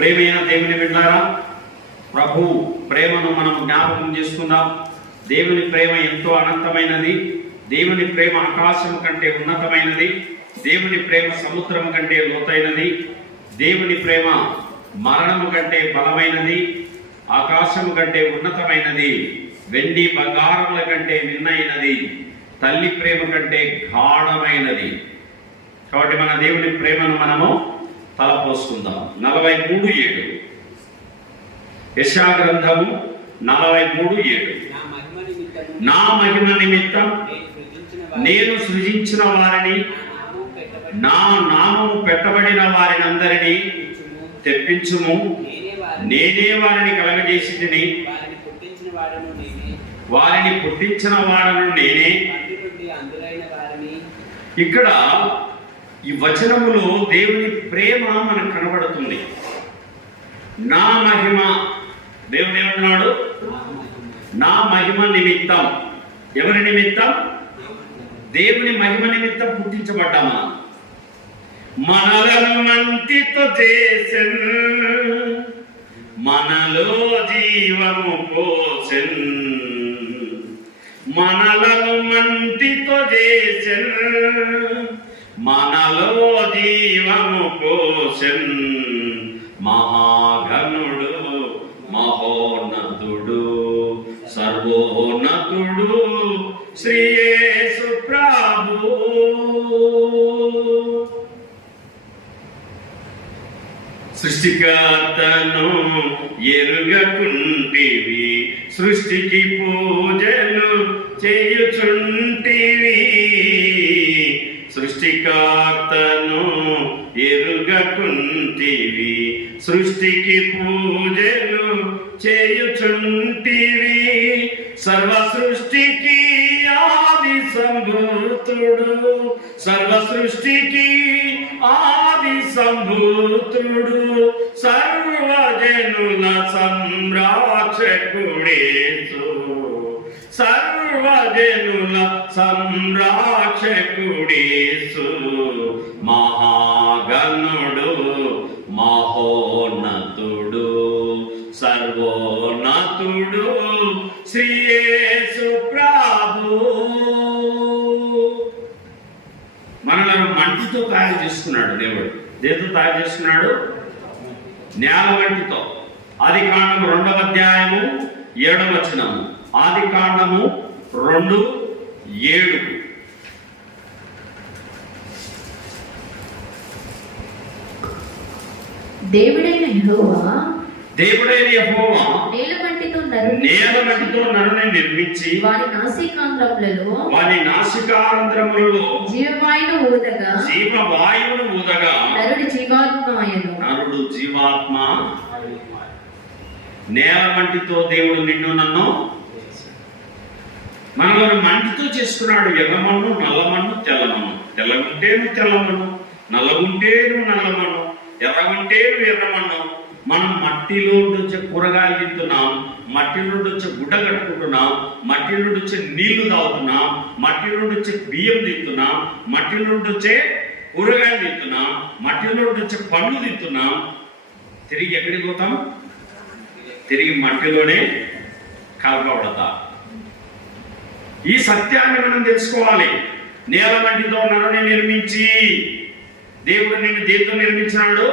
ప్రేమైన దేవుని బిడ్డలారా, ప్రభు ప్రేమను మనం జ్ఞాపకం చేసుకుందాం. దేవుని ప్రేమ ఎంతో అనంతమైనది. దేవుని ప్రేమ ఆకాశం కంటే ఉన్నతమైనది. దేవుని ప్రేమ సముద్రం కంటే లోతైనది. దేవుని ప్రేమ మరణము కంటే బలమైనది. ఆకాశము కంటే ఉన్నతమైనది. వెండి బంగారముల కంటే నిన్నైనది. తల్లి ప్రేమ కంటే గాఢమైనది. కాబట్టి మన దేవుని ప్రేమను మనము తలపోసుకుందాం. 43:7 యెషయా గ్రంథము 43:7 నా మహిమ నిమిత్తం నేను సృజించిన వారిని, నా నామము పెట్టబడిన వారినందరినీ తెప్పించుము. నేనే వారిని కలగజేసితిని, వారిని పుట్టించిన వాడను నేనే. ఇక్కడ ఈ వచనములో దేవుని ప్రేమ మనకు కనబడుతుంది. నా మహిమ, దేవుడు ఏమంటున్నాడు? నా మహిమ నిమిత్తం. ఎవరి నిమిత్తం? దేవుని మహిమ నిమిత్తం పుట్టించబడ్డామా? మనలను మంటితో చేసెన్, మనలో జీవము పోసెన్. మనలను మంటితో చేసెన్, మనలో జీవము పోసెన్. మహాగణుడు, మహోన్నతుడు, సర్వోన్నతుడు శ్రీ యేసు ప్రభు. సృష్టికర్తను ఎరుగకుంటివి, సృష్టికి పూజలు చేయుచుంటివి. సృష్టికర్తను ఎరుగకుంటివి, సృష్టికి పూజలు చేయుచుంటివి. సర్వ సృష్టికి ఆది సంభూతుడు, సర్వ సృష్టికి ఆది సంభూతుడు, సర్వజనుల సంరక్షకుడేసు, సర్వజనుల సంరక్షకుడేసు. మహాగణుడు, మహోన్నతుడు, సర్వోన్నతుడు శ్రీ యేసు ప్రభు. మనలను మంటితో తయారు చేసుకున్నాడు దేవుడు. దేనితో తయారు చేసుకున్నాడు? నేల మంటితో. ఆదికాండము 2వ అధ్యాయము 7వ వచనము. ఆదికాండము 2:7. దేవుడైన యెహోవా నేల మట్టితో నరుని నిర్మించి వారి నాసికారంధ్రములలో జీవవాయువును ఊదగా నరుడు జీవాత్మ. నేల మంటితో దేవుడు నిన్ను నన్ను మనల్ని మంటితో చేసుకున్నాడు. ఎర్రమన్ను, నల్లమన్ను, తెల్లమన్ను. తెల్లగుంటేను తెల్లమన్ను, నల్లగుంటేను నల్లమన్ను, ఎర్రగుంటేను ఎర్రమన్ను. మనం మట్టిలో వచ్చే కూరగాయలు తింటున్నాం, మట్టిలో వచ్చే గుడ్డ కట్టుకుంటున్నాం, మట్టిలో వచ్చే నీళ్లు తాగుతున్నాం, మట్టిలో వచ్చే బియ్యం తింటున్నాం, మట్టిలో వచ్చే కూరగాయలు తింటున్నాం, మట్టిలో వచ్చే పండ్లు తింటున్నాం. తిరిగి ఎక్కడికి పోతాం? తిరిగి మట్టిలోనే కలపబడతా. ఈ సత్యాన్ని మనం తెలుసుకోవాలి. నేల మట్టితో నరుని నిర్మించి, దేవుడు నిన్ను దేంతో నిర్మించినాడు?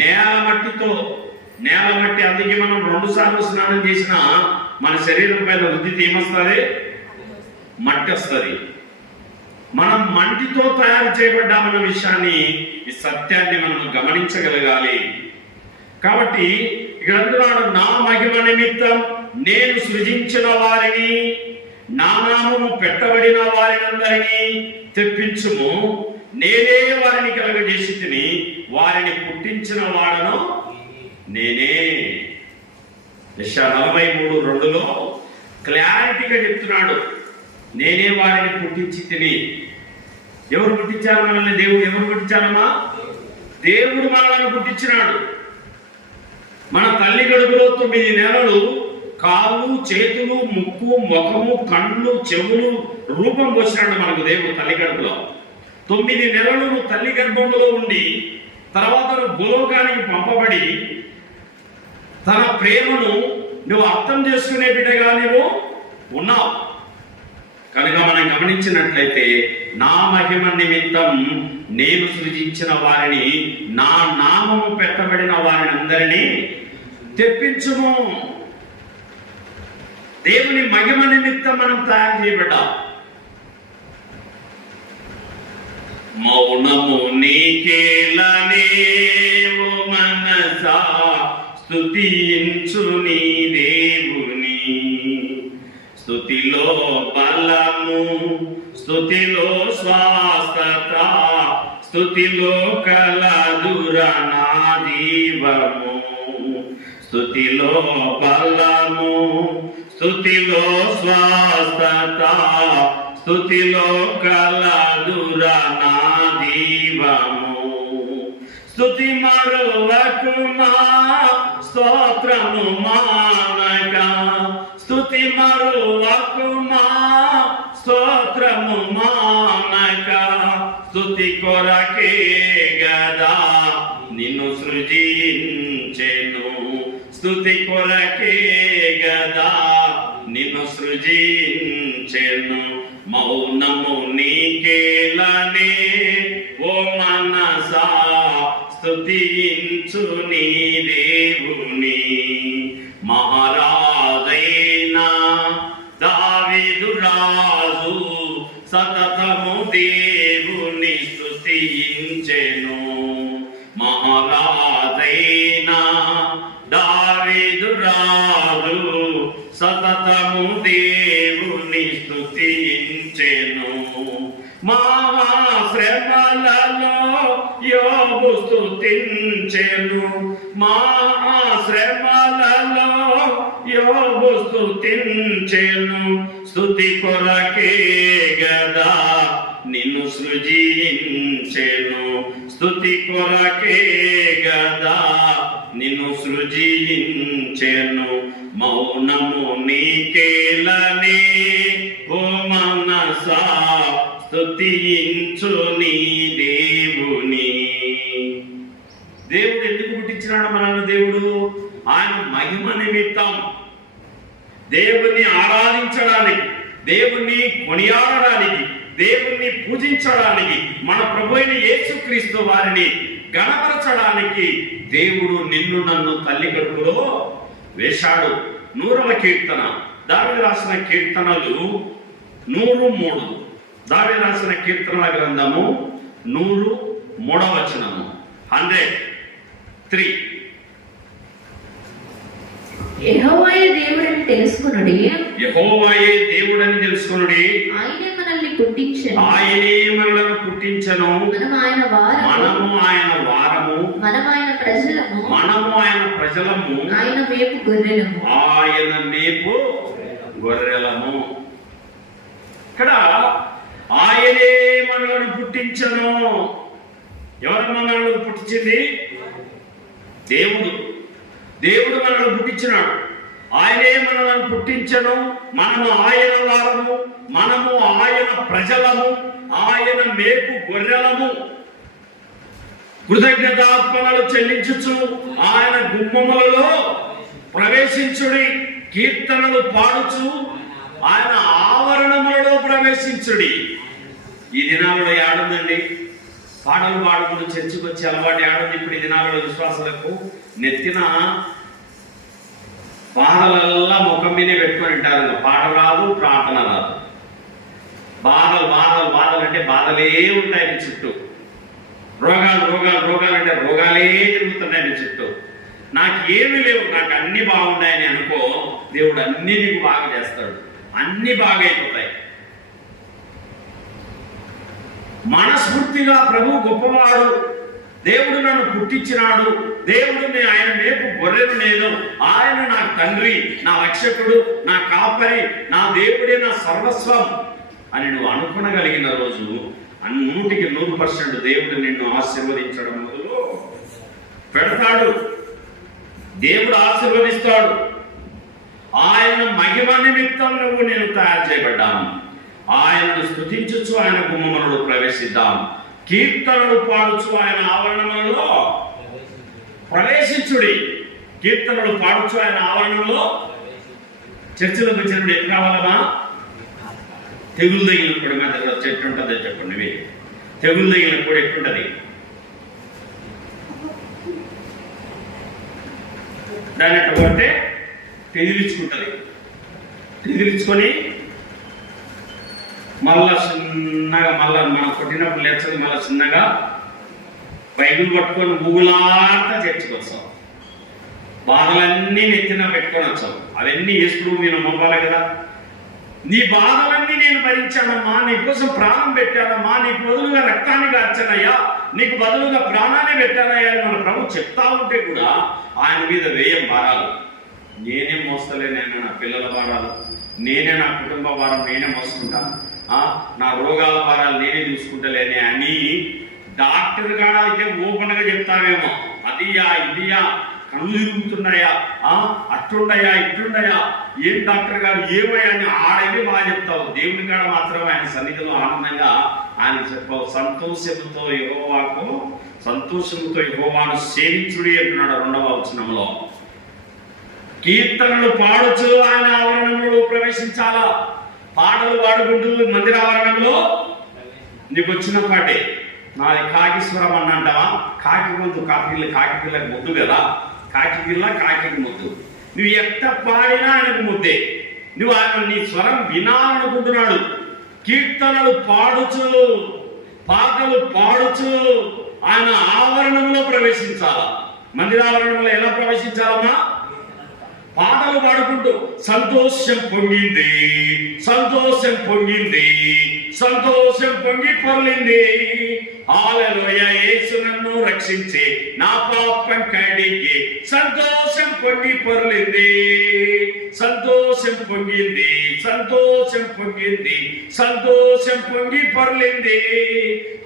నేల మట్టితో. నేల మట్టి. అందుకే మనం 2 సార్లు స్నానం చేసినా మన శరీరం పైన ఉద్దితి ఏమొస్తుంది? మట్టి వస్తుంది. మనం మంటితో తయారు చేయబడ్డామన్న విషయాన్ని, ఈ సత్యాన్ని మనం గమనించగలగాలి. కాబట్టి ఇక్కడ అంటున్నాడు, నా మహిమ నిమిత్తం నేను సృజించిన వారిని, నా నామము పెట్టబడిన వారినందరినీ తెప్పించుము. నేనే వారిని కలగజేసితిని, వారిని పుట్టించిన వాడను నేనే. యెషయా 43:2 క్లారిటీగా చెప్తున్నాడు. నేనే వారిని పుట్టించి తిని. ఎవరు పుట్టించారు మనల్ని? దేవుడు. ఎవరు పుట్టించారమ్మా? దేవుడు మనల్ని పుట్టించినాడు. మన తల్లి గడుపులో 9 నెలలు కాళ్ళు, చేతులు, ముక్కు, ముఖము, కళ్ళు, చెవులు రూపం పోసినాడు మనకు దేవుడు తల్లి గడుపులో. 9 నెలలు నువ్వు తల్లి గర్భంలో ఉండి తర్వాత నువ్వు భూలోకానికి పంపబడి తన ప్రేమను నువ్వు అర్థం చేసుకునే బిడ్డగా నువ్వు ఉన్నావు. కనుక మనం గమనించినట్లయితే నా మహిమ నిమిత్తం నేను సృజించిన వారిని, నా నామము పెట్టబడిన వారిని అందరినీ తెప్పించుము. దేవుని మహిమ నిమిత్తం మనం తయారు చేయబడ్డాం. మౌనము నీకేలనే ఓ మనసా స్తుతించు నీ దేవుని. స్తుతిలో బలము, స్తుతిలో స్వస్థత, స్తుతిలో కలదురా నా జీవము. స్తుతిలో బలము, స్తుతిలో స్వస్థత, స్తుతిలో కలదురా నా జీవము. స్తుతి మరువకుమా స్తోత్రము మానక, స్తుతి మరువకుమా స్తోత్రము మానక, స్తుతి కొరకే గదా నిన్ను సృజించెను. స్తుతి కొరకే గదా నిన్ను సృజించెను. మౌనము నీకేలనే ఓ మనసా స్తుతించు నీ దేవుని. మహారాజైనా దావీదు రాజు సతతము దేవుని స్తుతించెను. మహారాజైనా దావీదు రాజు సతతము దేవుని స్తుతించెను. శ్రమలలో యోబు స్తుతించెను. శ్రమలలో యోబు స్తుతించెను. స్తుతి కొరకే గదా నిన్ను సృజించెను. స్తుతి కొరకే గదా నిన్ను సృజించెను. మౌనము నీకేలనే ఓ మనసా స్తుతించు నీ దేవుని. దేవుడు ఎందుకు పుట్టించినాడు మనల్ని? దేవుడు ఆయన మహిమ నిమిత్తం, దేవుణ్ణి ఆరాధించడానికి, దేవుణ్ణి కొనియాడడానికి, దేవుణ్ణి పూజించడానికి, మన ప్రభు అయిన యేసుక్రీస్తు వారిని గణపరచడానికి దేవుడు నిన్ను నన్ను తల్లి కడుపులో వేశాడు. 100వ కీర్తన, దావీదు రాసిన కీర్తనలు 103. దావీదు రాసిన కీర్తనల గ్రంథము 103వ వచనము 103. యెహోవాయే దేవుడని తెలుసుకొనుడి. యెహోవాయే దేవుడని తెలుసుకొనుడి. ఆయనే మనల్ని పుట్టించెను. ఆయనే మనలను పుట్టించెను. మనము ఆయన వారము. మనము ఆయన వారము. మనము ఆయన ప్రజలము. మనము ఆయన ప్రజలము. ఆయన మేపు గొర్రెలము. ఆయన మేపు గొర్రెలము. ఇక్కడ ఆయనే మనలను పుట్టించెను. ఎవరు మనల్ని పుట్టించింది? దేవుడు. దేవుడు మనల్ని పుట్టించినాడు. ఆయనే మనల్ని పుట్టించెను. మనము ఆయన వారము, మనము ఆయన ప్రజలము, ఆయన మేపు గొర్రెలము. కృతజ్ఞతార్పణలు చెల్లించుచు ఆయన గుమ్మములలో ప్రవేశించుడి. కీర్తనలు పాడుచు ఆయన ఆవరణములలో ప్రవేశించుడి. ఈ దినాలలో ఏడుందండి? పాటలు పాడుకుంటూ చర్చికి వచ్చే అలవాటు ఏడుంది ఇప్పుడు ఈ దినాలలో విశ్వాసాలకు? నెత్తిన బాధలల్లా ముఖం మీదే పెట్టుకొని ఉంటారు. పాట రాదు, ప్రార్థన రాదు. బాధలు బాధలు బాధలు అంటే బాధలే ఉంటాయి నీ చుట్టూ. రోగాలు రోగాలు రోగాలు అంటే రోగాలే తిరుగుతున్నాయి నీ చుట్టూ. నాకు ఏమీ లేవు, నాకు అన్ని బాగున్నాయని అనుకో, దేవుడు అన్ని నీకు బాగా చేస్తాడు. అన్ని బాగా అయిపోతాయి. మనస్ఫూర్తిగా ప్రభు గొప్పవాడు, దేవుడు నన్ను పుట్టించినాడు, దేవుడిని ఆయన మేపు గొర్రెను నేను, ఆయన నా తండ్రి, నా రక్షకుడు, నా కాపరి, నా దేవుడే నా సర్వస్వం అని నువ్వు అనుకునగలిగిన రోజు 100% దేవుడు నిన్ను ఆశీర్వదించడం మొదలు పెడతాడు. దేవుడు ఆశీర్వదిస్తాడు. ఆయన మహిమ నిమిత్తం నువ్వు నేను తయారు చేయబడ్డాను. ఆయనను స్తుతించు ఆయన గుమ్మములలో ప్రవేశిద్దాం. కీర్తనలు పాడుచు ఆయన ఆవరణంలో ప్రవేశించుడి. కీర్తనలు పాడుచు ఆయన ఆవరణంలో. చర్చిలోకి వచ్చినప్పుడు ఎక్కడ రావాలమ్మా? తెగులు తగిలినప్పుడు మా దగ్గర చెట్టు ఉంటుంది చెప్పండి. మీరు తెగులు తగిలినప్పుడు ఎట్టుంటది? దాన్ని ఎట్ట కొడితే తెగిలించుకుంటుంది. తెగిలించుకొని మళ్ళా చిన్నగా మళ్ళా మనం కొట్టినప్పుడు లేచదు. మళ్ళా చిన్నగా బైబిల్ పట్టుకొని ఊగులాట చర్చకు వస్తాం. బాధలన్నీ నెత్తిన పెట్టుకొని వచ్చావు. అవన్నీ యేసు మీద మోపాలి కదా. నీ బాధలన్నీ నేను భరించానమ్మా, నీ కోసం ప్రాణం పెట్టానమ్మా, నీకు బదులుగా రక్తాన్ని గార్చానయ్యా, నీకు బదులుగా ప్రాణాన్ని పెట్టానయ్యా అని మన ప్రభు చెప్తా ఉంటే కూడా ఆయన మీద వేయం భారాలు. నేనే మోస్తలేనైనా నా పిల్లల భారాలు, నేనే నా కుటుంబ భారం నేనే మోసుకుంటాను, నా రోగాల భారాలు నేనే చూసుకుంటలేనే అని డాక్టర్ గారు అయితే ఓపెన్గా చెప్తావేమో. అదియా ఇదియా, కళ్ళు తిరుగుతున్నాయా, అట్లుండయా ఇట్లుండయా, ఏం డాక్టర్ గారు ఏమయ్యా అని ఆడైతే బాగా చెప్తావు. దేవుని కాడ మాత్రం ఆయన సన్నిధిలో ఆనందంగా ఆయన చెప్పావు. సంతోషంతో యెహోవాను సేవించుడి అంటున్నాడు 2వ వచనంలో. కీర్తనలు పాడుచు ఆయన ఆవరణంలో ప్రవేశించాలా. పాటలు పాడుకుంటూ మందిర ఆవరణంలో నీకు వచ్చిన పాటే. నాది కాకి స్వరం అన్నంటావా? కాకి ముద్దు, కాకి పిల్లకి ముద్దు కదా. కాకి పిల్ల కాకి ముద్దు. నువ్వు ఎంత పాడినా ఆయనకు ముద్దే. నువ్వు ఆయన నీ స్వరం వినాలనుకుంటున్నాడు. కీర్తనలు పాడుచు, పాటలు పాడుచు ఆయన ఆవరణంలో ప్రవేశించాలా. మందిరావరణంలో ఎలా ప్రవేశించాలమ్మా? పాటలు పాడుకుంటూ సంతోషం పొంగింది, సంతోషం పొంగింది, సంతోషం పొంగి పొర్లింది. హల్లెలూయా, యేసు నన్ను రక్షించి నా పాపం కడిగి సంతోషం పొంగి పొర్లింది. సంతోషం పొంగింది, సంతోషం పొంగింది, సంతోషం పొంగి పొర్లింది.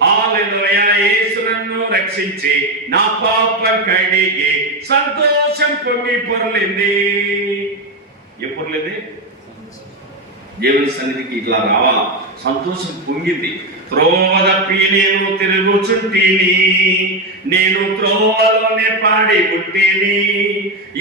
హల్లెలూయా, యేసు నన్ను రక్షించి నా పాపం కడిగి సంతోషం పొంగి పొర్లింది. ఏ పొర్లింది? దేవుని సన్నిధికి ఇట్లా రావాలా. సంతోషం పొంగింది. త్రోవ తప్పి నేను తిరుగుచుంటిని, నేను త్రోవలోనే పాడి పుట్టిని.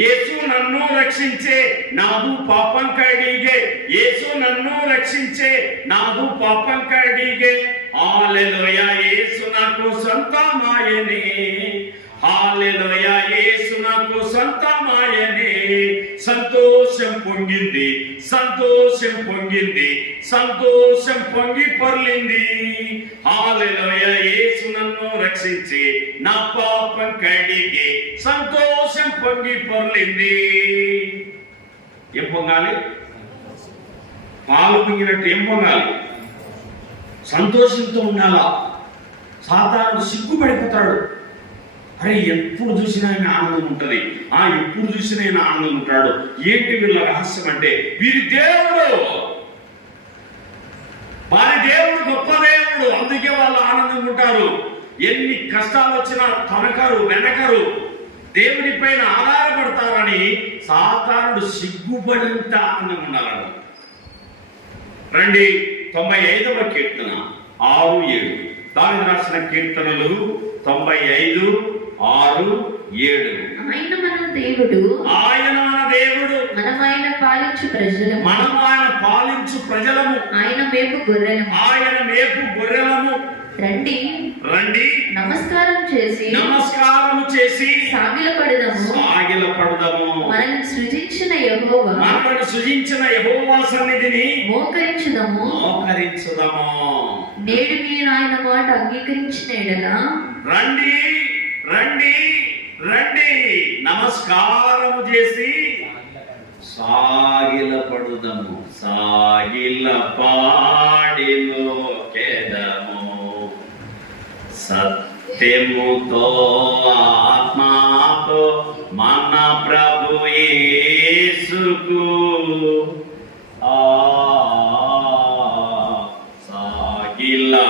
యేసు నన్ను రక్షించే నాదు పాపం కడిగే, యేసు నన్ను రక్షించే నాదు పాపం కడిగే. హల్లెలూయా, యేసు నాకు సొంతమాయనే. హల్లెలూయా, యేసు నాకు సొంతమాయనే. సంతోషం పొంగింది, సంతోషం పొంగింది, సంతోషం పొంగి పొర్లింది. హల్లెలూయా, యేసు నన్ను రక్షించి నా పాపం కడిగి సంతోషం పొంగి పొర్లింది. ఏం పొంగాలి? పాలు పొంగినట్టు ఏం పొంగాలి? సంతోషంతో ఉండాలా. సాతానుడు సిగ్గుపడిపోతాడు. అరే ఎప్పుడు చూసినా ఆయన ఆనందం ఉంటుంది, ఎప్పుడు చూసినా ఆయన ఆనందం ఉంటాడు. ఏంటి వీళ్ళ రహస్యం అంటే వీరి దేవుడు, వారి దేవుడు గొప్ప దేవుడు, అందుకే వాళ్ళు ఆనందంగా ఉంటారు. ఎన్ని కష్టాలు వచ్చినా తనకరు వెనకరు, దేవుడి పైన ఆధారపడతారని సాతానుడు సిగ్గుపడినంత ఆనందంగా ఉండాలడు. రండి 95వ కీర్తన 6-7. దావీదు రాసిన కీర్తనలు 95, 6, 7. ఆయన మన దేవుడు, ఆయన మన దేవుడు, మనమైన పాలించు ప్రజలము, మనము ఆయన పాలించు ప్రజలము, ఆయన మేపు గొర్రెలము, ఆయన మేపు గొర్రెలము. రండి రండి నమస్కారం చేసి సాగిలపడుదాము. మనల్ని సృజించిన యెహోవా సన్నిధిని మోకరించుదాము. నేడు మీరు ఆయన మాట అంగీకరించిన ఎడలా రండి రండి రండి నమస్కారము చేసి సాగిలపడుదాము. సాగిలపాడిలో కేదము. సత్యముతో ఆత్మతో మన ప్రభు యేసుకు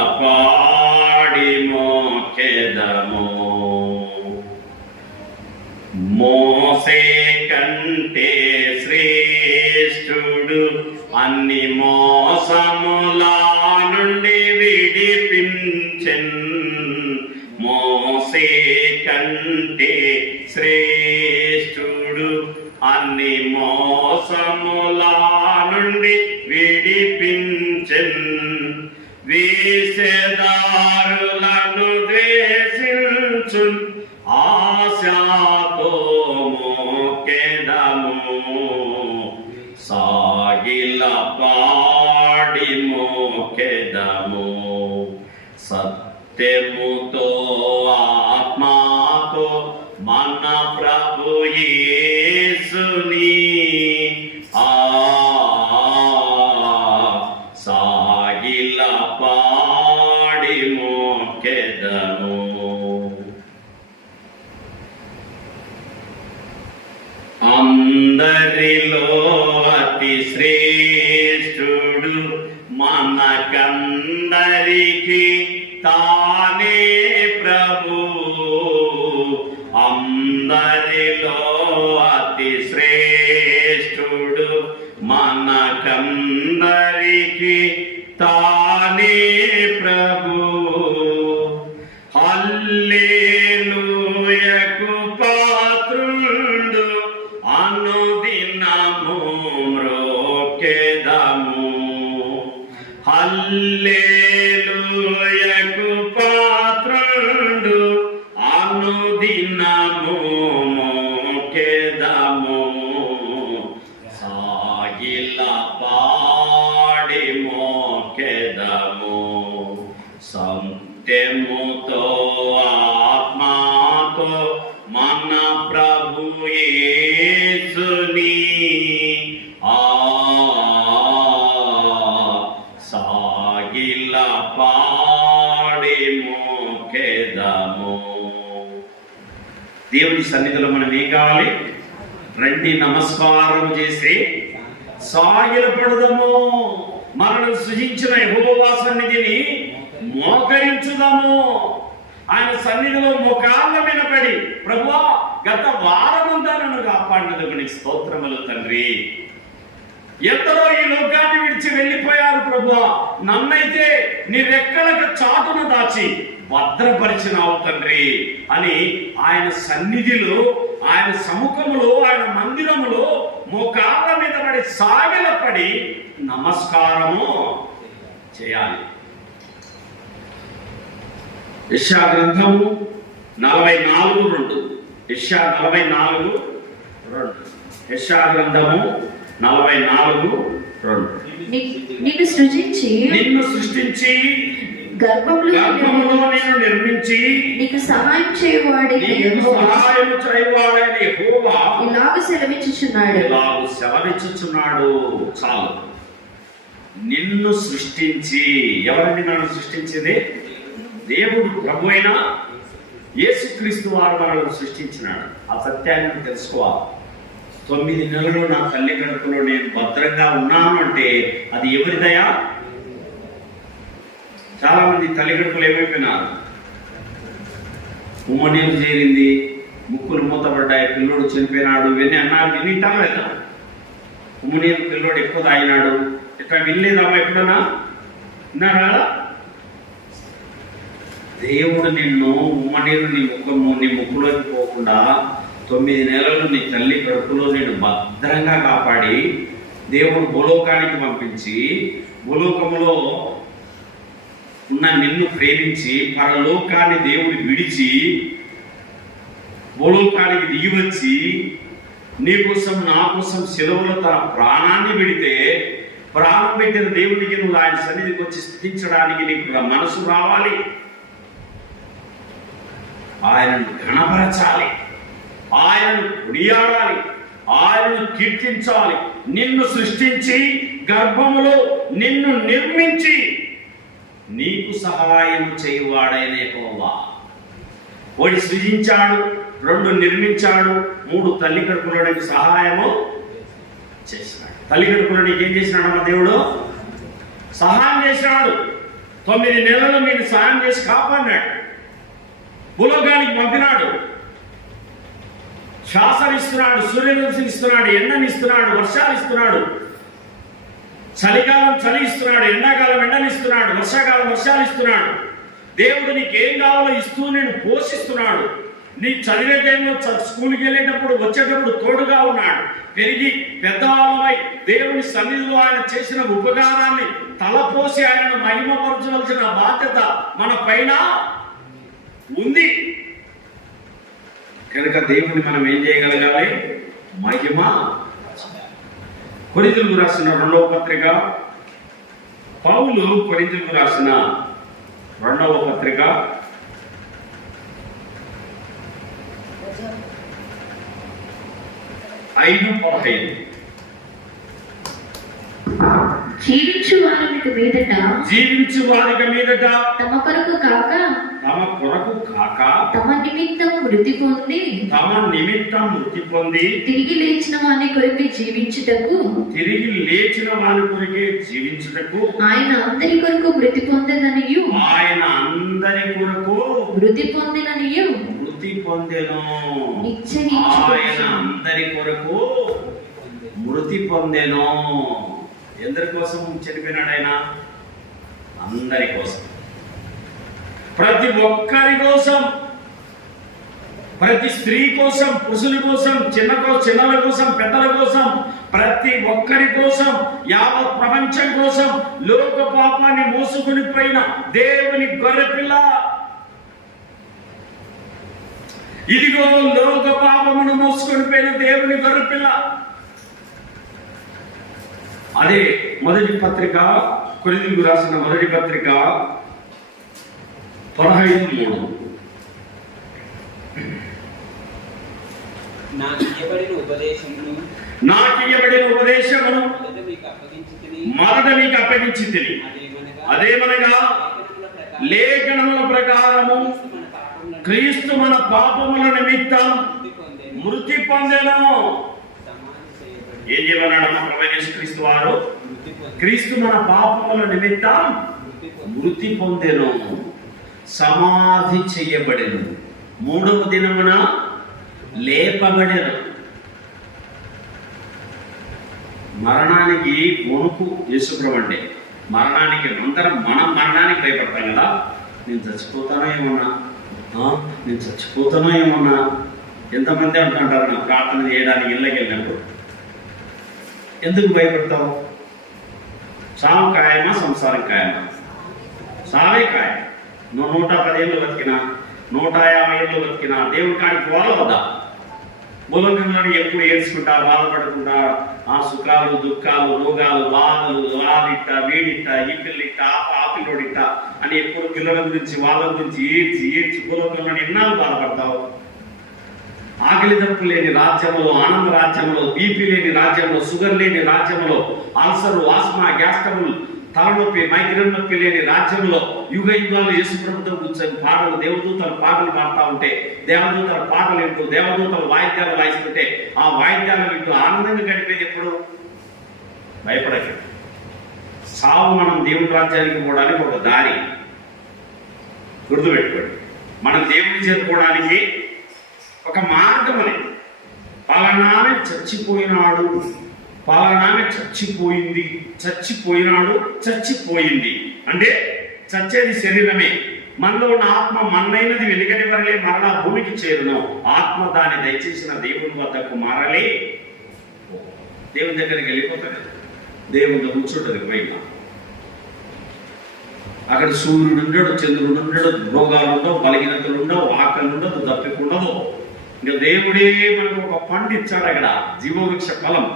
సాగిలపాడి మోకెదము. మోసే కంటే శ్రేష్ఠుడు అన్ని మోసముల నుండి విడిపించెన్. కంటే శ్రేష్ఠుడు, అన్ని మోసముల నుండి విడిపించెన్, వేషధారులను ద్వేషించు ఆశతో మోకెదము, సాగిల పాడి మోకెదము. సత్యముతో ఆత్మాతో మన ప్రభు యేసుని సాగిల పాడి మోకెదము. అందరిలో అతి శ్రేష్ఠుడు, మనకందరికి తానే ప్రభు. అందరిలో అతి శ్రేష్ఠుడు, మనకందరికి తానే ప్రభు. హల్లెలూయకు పాత్రుడు, అనుదినము మ్రోకెదము. హల్లెలూయకు పాత్రుడు, అనుదినము మోకెదము. సాగిల పాడి మోకెదము. సత్యముతో ఆత్మాతో మన ప్రభు యేసుని సాగిల పాడి మోకెదము. దేవుని సన్నిధిలో మనం ఏం కావాలి? రండి, నమస్కారం చేసి సాగిలపడదము. మనల్ని సృజించిన యెహోవా సన్నిధిని మోకరించుదాము. ఆయన సన్నిధిలో మోకాళ్ళ మీద పడి, ప్రభువా గత వారమంతా నన్ను కాపాడినందుకు నీకు స్తోత్రములు తండ్రి. ఎందరో ఈ లోకాన్ని విడిచి వెళ్ళిపోయారు ప్రభువా, నన్నైతే నీ రెక్కలకు చాటున దాచి భద్రపరిచినావు తండ్రి అని ఆయన సన్నిధిలో, ఆయన సముఖములో, ఆయన మందిరములో మోకాళ్ళ మీద పడి సాగిలపడి నమస్కారము చేయాలి. యెషయా గ్రంథము 44:2. యెషయా 44:2. యెషయా గ్రంథము 44:2. నిన్ను సృష్టించి గర్భములో నిన్ను నిర్మించి నీకు సహాయం చేయవాడైన యెహోవా ఇలాగ సెలవిచ్చుచున్నాడు. చాలు. నిన్ను సృష్టించి, ఎవరిని నన్ను సృష్టించింది? దేవుడు, ప్రభు అయిన యేసుక్రీస్తు వారు మనల్ని సృష్టించినాడు. ఆ సత్యాన్ని తెలుసుకోవాలి. 9 నెలలు నా తల్లి కడుపులో నేను భద్రంగా ఉన్నాను అంటే అది ఎవరి దయా? చాలా మంది తల్లి కడుపులు ఏమైపోయినారు, ఉమ్మనీరు చేరింది, ముక్కులు మూతపడ్డాయి, పిల్లోడు చనిపోయినాడు, ఇవన్నీ అన్నారు. వింటాం లేదా? ఉమ్మనీరు పిల్లోడు ఎక్కువ తాగినాడు, ఇట్లా వినలేదమ్మా ఎప్పుడన్నా? విన్నారా? దేవుడు నిన్ను ఉమ్మనీరు నీ ముక్కులోకి పోకుండా 9 నెలలు నీ తల్లి కడుపులో నేను భద్రంగా కాపాడి దేవుడు భూలోకానికి పంపించి, భూలోకములో ఉన్న నిన్ను ప్రేమించి, పరలోకాన్ని దేవుడు విడిచి భూలోకానికి దిగివచ్చి నీ కోసం నా కోసం శిలువలో తన ప్రాణాన్ని పెడితే, ప్రాణం పెట్టిన దేవుడికి నువ్వు ఆయన సన్నిధికి వచ్చి స్తుతించడానికి నీకు మనసు రావాలి. ఆయనను ఘనపరచాలి, ఆయనను కొనియాడాలి, ఆయనను కీర్తించాలి. నిన్ను సృష్టించి గర్భములో నిన్ను నిర్మించి నీకు సహాయం చేయువాడైన యెహోవా. ఒకటి సృజించాడు, 2 నిర్మించాడు, 3 తల్లి కడుపులో నీకు సహాయము చేసినాడు. తల్లి కడుపులో నీకేం చేసినాడమ్మ? దేవుడు సహాయం చేసినాడు. 9 నెలలు నేను సహాయం చేసి కాపాడినాడు. భూలోకానికి పంపినాడు. శ్వాసనిస్తున్నాడు, సూర్యరశ్మిని ఇస్తున్నాడు, ఎండనిస్తున్నాడు, వర్షాలు ఇస్తున్నాడు. చలికాలం చలి ఇస్తున్నాడు, ఎండాకాలం ఎండనిస్తున్నాడు, వర్షాకాలం వర్షాలు ఇస్తున్నాడు. దేవుడు నీకు ఏం కావాలో ఇస్తూ నేను పోషిస్తున్నాడు. నీ చదివే టైంలో స్కూల్కి వెళ్ళేటప్పుడు వచ్చేటప్పుడు తోడుగా ఉన్నాడు. పెరిగి పెద్దవాళ్ళమై దేవుని సన్నిధిలో ఆయన చేసిన ఉపకారాన్ని తలపోసి ఆయనను మహిమపరచవలసిన బాధ్యత మన పైన ఉంది కనుక దేవుని మనం ఏం చేయగలగాలి? మహిమ. కొరింథీయులకు రాసిన 2వ పత్రిక, పౌలు కొరింథీయులకు రాసిన 2వ పత్రిక 5:15. జీవించు వారికి మీదట తమ కొరకు కాక తమ నిమిత్తం మృతి పొంది తిరిగి లేచిన వాని కొరకే జీవించుటకు ఆయన అందరి కొరకు మృతి పొందెననియు ఆయన అందరి కొరకు మృతి పొందెను. ఎందరి కోసం చనిపోయినాడు ఆయన? అందరి కోసం, ప్రతి ఒక్కరి కోసం, ప్రతి స్త్రీ కోసం, పురుషుల కోసం, చిన్నల కోసం, పెద్దల కోసం, ప్రతి ఒక్కరి కోసం, యావత్ ప్రపంచం కోసం, లోక పాపాన్ని మోసుకుని పోయిన దేవుని గొర్రెపిల్ల. ఇదిగో లోక పాపమును మోసుకొని పోయిన దేవుని గొర్రెపిల్ల. అదే మొదటి పత్రిక, కొరింథీయులకు రాసిన మొదటి పత్రిక 15:3. నాకు ఇయ్యబడిన ఉపదేశమును మొదట మీకు అప్పగించితిని. అదేమనగా లేఖనముల ప్రకారము క్రీస్తు మన పాపముల నిమిత్తం మృతి పొందెను. ఏం చేయమన్నాడు మన ప్రభువైన యేసుక్రీస్తు వారు? క్రీస్తు మన పాపముల నిమిత్తం మృతి పొందెను, సమాధి చేయబడెను, 3వ దినమున లేపబడెను. మరణానికి వణుకు యేసుప్రభు అంటే. మరణానికి మనం మరణానికి భయపడతాం కదా. నేను చచ్చిపోతానో ఏమన్నా ఎంతమంది అంటుంటారు నా ప్రార్థన చేయడానికి ఇళ్ళకి వెళ్ళినప్పుడు. ఎందుకు భయపడతావు? సావు ఖాయమా, సంసారం ఖాయమా? సావే ఖాయం. నువ్వు 110 ఏళ్ళు బతికినా, 150 ఏళ్ళు బతికినా దేవుడి కాడికి పోలవద్దా? మూలంగా ఎప్పుడు ఏడ్చుకుంటా, బాధపడుకుంటా, ఆ సుఖాలు, దుఃఖాలు, రోగాలు, బాధలు, వాడిట్ట, వీడిట్ట, ఈ పిల్లిట్ట, ఆ పిల్లోడిట్ట అని ఎప్పుడు పిల్లల గురించి, వాళ్ళ గురించి ఏడ్చి మూలంగా ఎన్నాళ్ళు బాధపడతావు? ఆకలి దప్పు లేని రాజ్యంలో, ఆనంద రాజ్యంలో, బీపీ లేని రాజ్యంలో, షుగర్ లేని రాజ్యంలో, అల్సరు, ఆస్మా, గ్యాస్ ట్రబుల్, తలనొప్పి, మైగ్రేన్ నొప్పి లేని రాజ్యంలో యుగ యుగాలు యేసు ప్రభుత్వం కూర్చొని పాటలు, దేవదూతలు పాటలు పాడుతూ ఉంటే, దేవదూతల పాటలు వింటూ, దేవదూతలు వాయిద్యాలు వాయిస్తుంటే, ఆ వాయిద్యాలు వింటూ ఆనందంగా గడిపేది ఎప్పుడు? భయపడక. సావు మనం దేవుని రాజ్యానికి పోవడానికి ఒక దారి. గుర్తుపెట్టుకోండి, మనం దేవుని చేరుకోవడానికి ఒక మార్గం అని. పలానామె చచ్చిపోయినాడు, పలానామె చచ్చిపోయింది, చచ్చిపోయినాడు, చచ్చిపోయింది అంటే చచ్చేది శరీరమే. మనలో ఉన్న ఆత్మ మన్నైనది వెనుకటి వరలే మరలా భూమికి చేరును. ఆత్మ దాన్ని దయచేసిన దేవుని వద్దకు మారలే, దేవుని దగ్గరికి వెళ్ళిపోతాడు. దేవుని కూర్చుంటుంది పైన. అక్కడ సూర్యుడు ఉండడు, చంద్రుడు ఉండడు, రోగాలు ఉండవు, బలహీనతలు ఉండవు, ఆకలి ఉండదు, దప్పికుండదు. ఇంకా దేవుడే మనకు ఒక పండు ఇచ్చాడు. అక్కడ జీవవృక్ష ఫలం.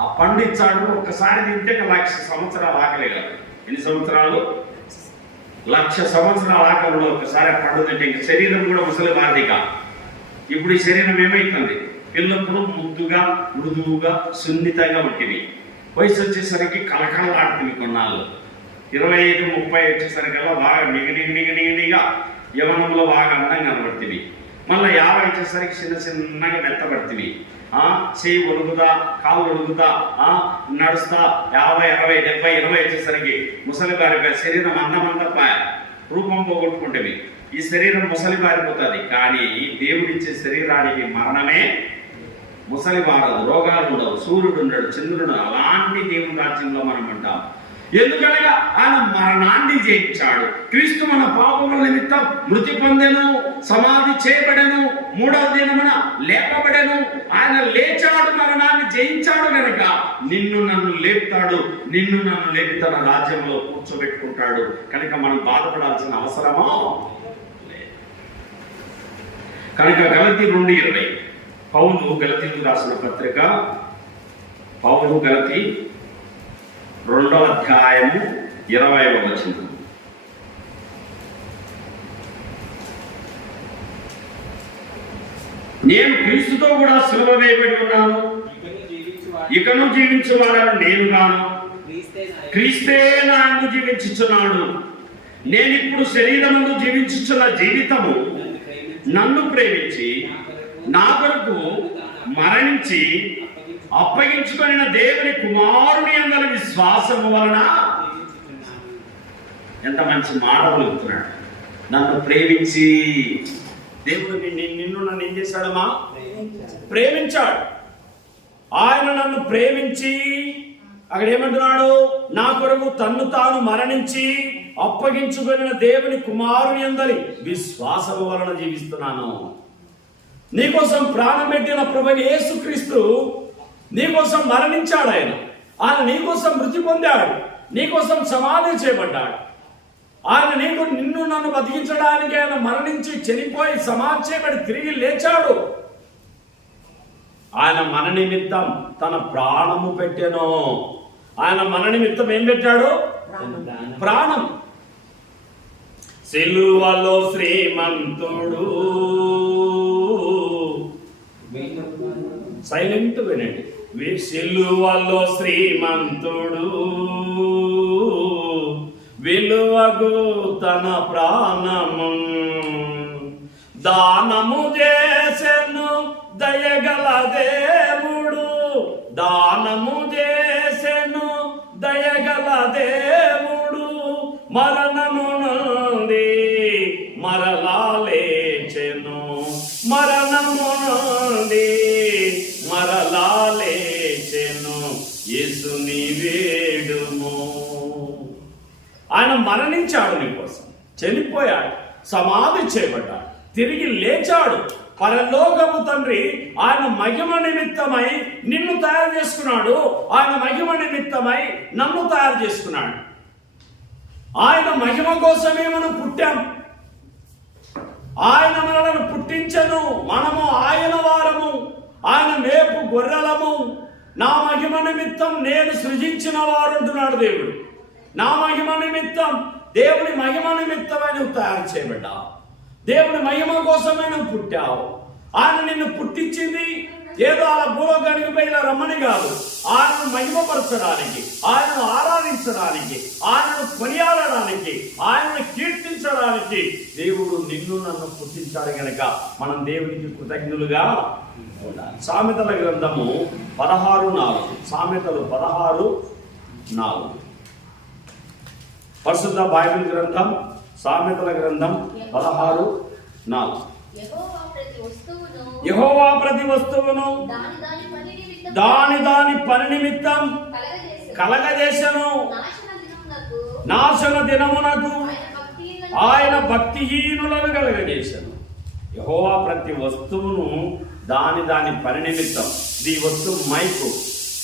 ఆ పండు ఇచ్చాడు. ఒక్కసారి తింటే 1,00,000 సంవత్సరాలు ఆకలి కాదు. ఎన్ని సంవత్సరాలు? 1,00,000 సంవత్సరాల ఆకలిలో ఒక్కసారి ఆ పండు తింటే ఇంక శరీరం కూడా ముసలి వారిదిగా. ఇప్పుడు ఈ శరీరం ఏమైతుంది? పిల్లప్పుడు ముద్దుగా, మృదువుగా, సున్నితంగా ఉంటుంది. వయసు వచ్చేసరికి కలకలలాడుతుంది. కొన్నాళ్ళు 25-30 వచ్చేసరికల్లా బాగా నిగనిగా యవనంలో బాగా అందంగా కనబడుతుంది. మళ్ళీ 50 వచ్చేసరికి చిన్నగా మెత్తబడుతుంది. చేయి ఒడుగుతా, కాళ్ళు ఒడుగుతా, నడుస్తా 50, 60, 70, 20 వచ్చేసరికి ముసలి బారిపోయి శరీరం అందమంతా రూపం పోగొట్టుకుంటుంది. ఈ శరీరం ముసలి బారిపోతుంది. కానీ దేవుడిచ్చే శరీరానికి మరణమే ముసలి బారదు, రోగాలు ఉండవు, సూర్యుడు ఉండడు, చంద్రుడు. అలాంటి దేవుని రాజ్యంలో మనం ఉంటాం. ఎందుకనగా ఆయన మరణాన్ని జయించాడు. క్రీస్తు మన పాపముల నిమిత్తం మృతి పొందెను. సమాధి చేయబడెను, మూడవ దినమున లేపబడెను. ఆయన లేచాడు, మరణాన్ని జయించాడు గనుక నిన్ను నన్ను లేపుతాడు, నిన్ను నన్ను లేపి తన రాజ్యంలో కూర్చోబెట్టుకుంటాడు. కనుక మనం బాధపడాల్సిన అవసరమో లేదు. కనుక గలతీ 2:20 పౌలు గలతీలకు రాసిన పత్రిక, పౌలు గలతీ 2వ అధ్యాయము 20వ వచనం. నేను క్రీస్తుతో కూడా సిలువ వేయబడి ఉన్నాను, ఇకను జీవించువాడను నేను గాను, క్రీస్తే నాయందు జీవించుచున్నాడు. నేనిప్పుడు శరీరమందు జీవించుచున్న జీవితము నన్ను ప్రేమించి నా కొరకు మరణించి అప్పగించుకొనిన దేవుని కుమారుని అందరి విశ్వాసము వలన. ఎంత మంచి మాట పలుకుతున్నాడు. నన్ను ప్రేమించి, దేవుడు నిన్ను నన్ను ఏం చేశాడమ్మా? ప్రేమించాడు. ఆయన నన్ను ప్రేమించి అక్కడ ఏమంటున్నాడు? నా కొరకు తన్ను తాను మరణించి అప్పగించుకొనిన దేవుని కుమారుని అందరి విశ్వాసము వలన జీవిస్తున్నాను. నీకోసం ప్రాణం పెట్టిన ప్రభువైన యేసుక్రీస్తు నీకోసం మరణించాడు. ఆయన నీకోసం మృతి పొందాడు, నీకోసం సమాధి చేయబడ్డాడు. ఆయన నిన్ను నన్ను బతికించడానికి ఆయన మరణించి చనిపోయి సమాధి చేయబడి తిరిగి లేచాడు. ఆయన మన నిమిత్తం తన ప్రాణము పెట్టెను. ఆయన మన నిమిత్తం ఏం పెట్టాడు? ప్రాణం. సిలువలో శ్రీమంతుడు, సైలెంట్ వినండి. సిలువలో శ్రీమంతుడు విలువగు తన ప్రాణము దానము చేసెను దయగల దేవుడు. దానము చేసెను దయగల దేవుడు. మరణము నుండి మరలా లేచెను, మరణము నుండి మరలా లేచెను. యేసుని వేడుము. ఆయన మరణించాడు నీకోసం, చనిపోయాడు, సమాధి చేయబడ్డాడు, తిరిగి లేచాడు. పరలోకపు తండ్రి ఆయన మహిమ నిమిత్తమై నిన్ను తయారు చేసుకున్నాడు. ఆయన మహిమ నిమిత్తమై నన్ను తయారు చేసుకున్నాడు. ఆయన మహిమ కోసమే మనం పుట్టాం. ఆయన మనలను పుట్టించను, మనము ఆయన వారము, ఆయన మేపు గొర్రెలము. నా మహిమ నిమిత్తం నేను సృజించిన వారు అంటున్నాడు దేవుడు. నా మహిమ నిమిత్తం, దేవుని మహిమ నిమిత్తమై నువ్వు తయారు చేయబడ్డావు. దేవుని మహిమ కోసమే నువ్వు పుట్టావు. ఆయన నిన్ను పుట్టించింది ఏదో అలా భూలోకానికి పైన రమ్మని కాదు, ఆయనను మహిమపరచడానికి, ఆయనను ఆరాధించడానికి, ఆయనను కొనియాడడానికి, ఆయనను కీర్తించడానికి దేవుడు నిన్ను నన్ను పుట్టించాడు కనుక మనం దేవునికి కృతజ్ఞులుగా ఉండాలి. సామెతల గ్రంథము 16:4. సామెతలు 16:4. పరిశుద్ధ బైబిల్ గ్రంథం సామెతల గ్రంథం 16:4. యెహోవా ప్రతి వస్తువును దాని దాని పని నిమిత్తం కలగజేసెను. నాశన దినమునకు ఆయన భక్తిహీనులను కలగజేసెను. యెహోవా ప్రతి వస్తువును దాని దాని పని నిమిత్తం. ఈ వస్తువు మైకు.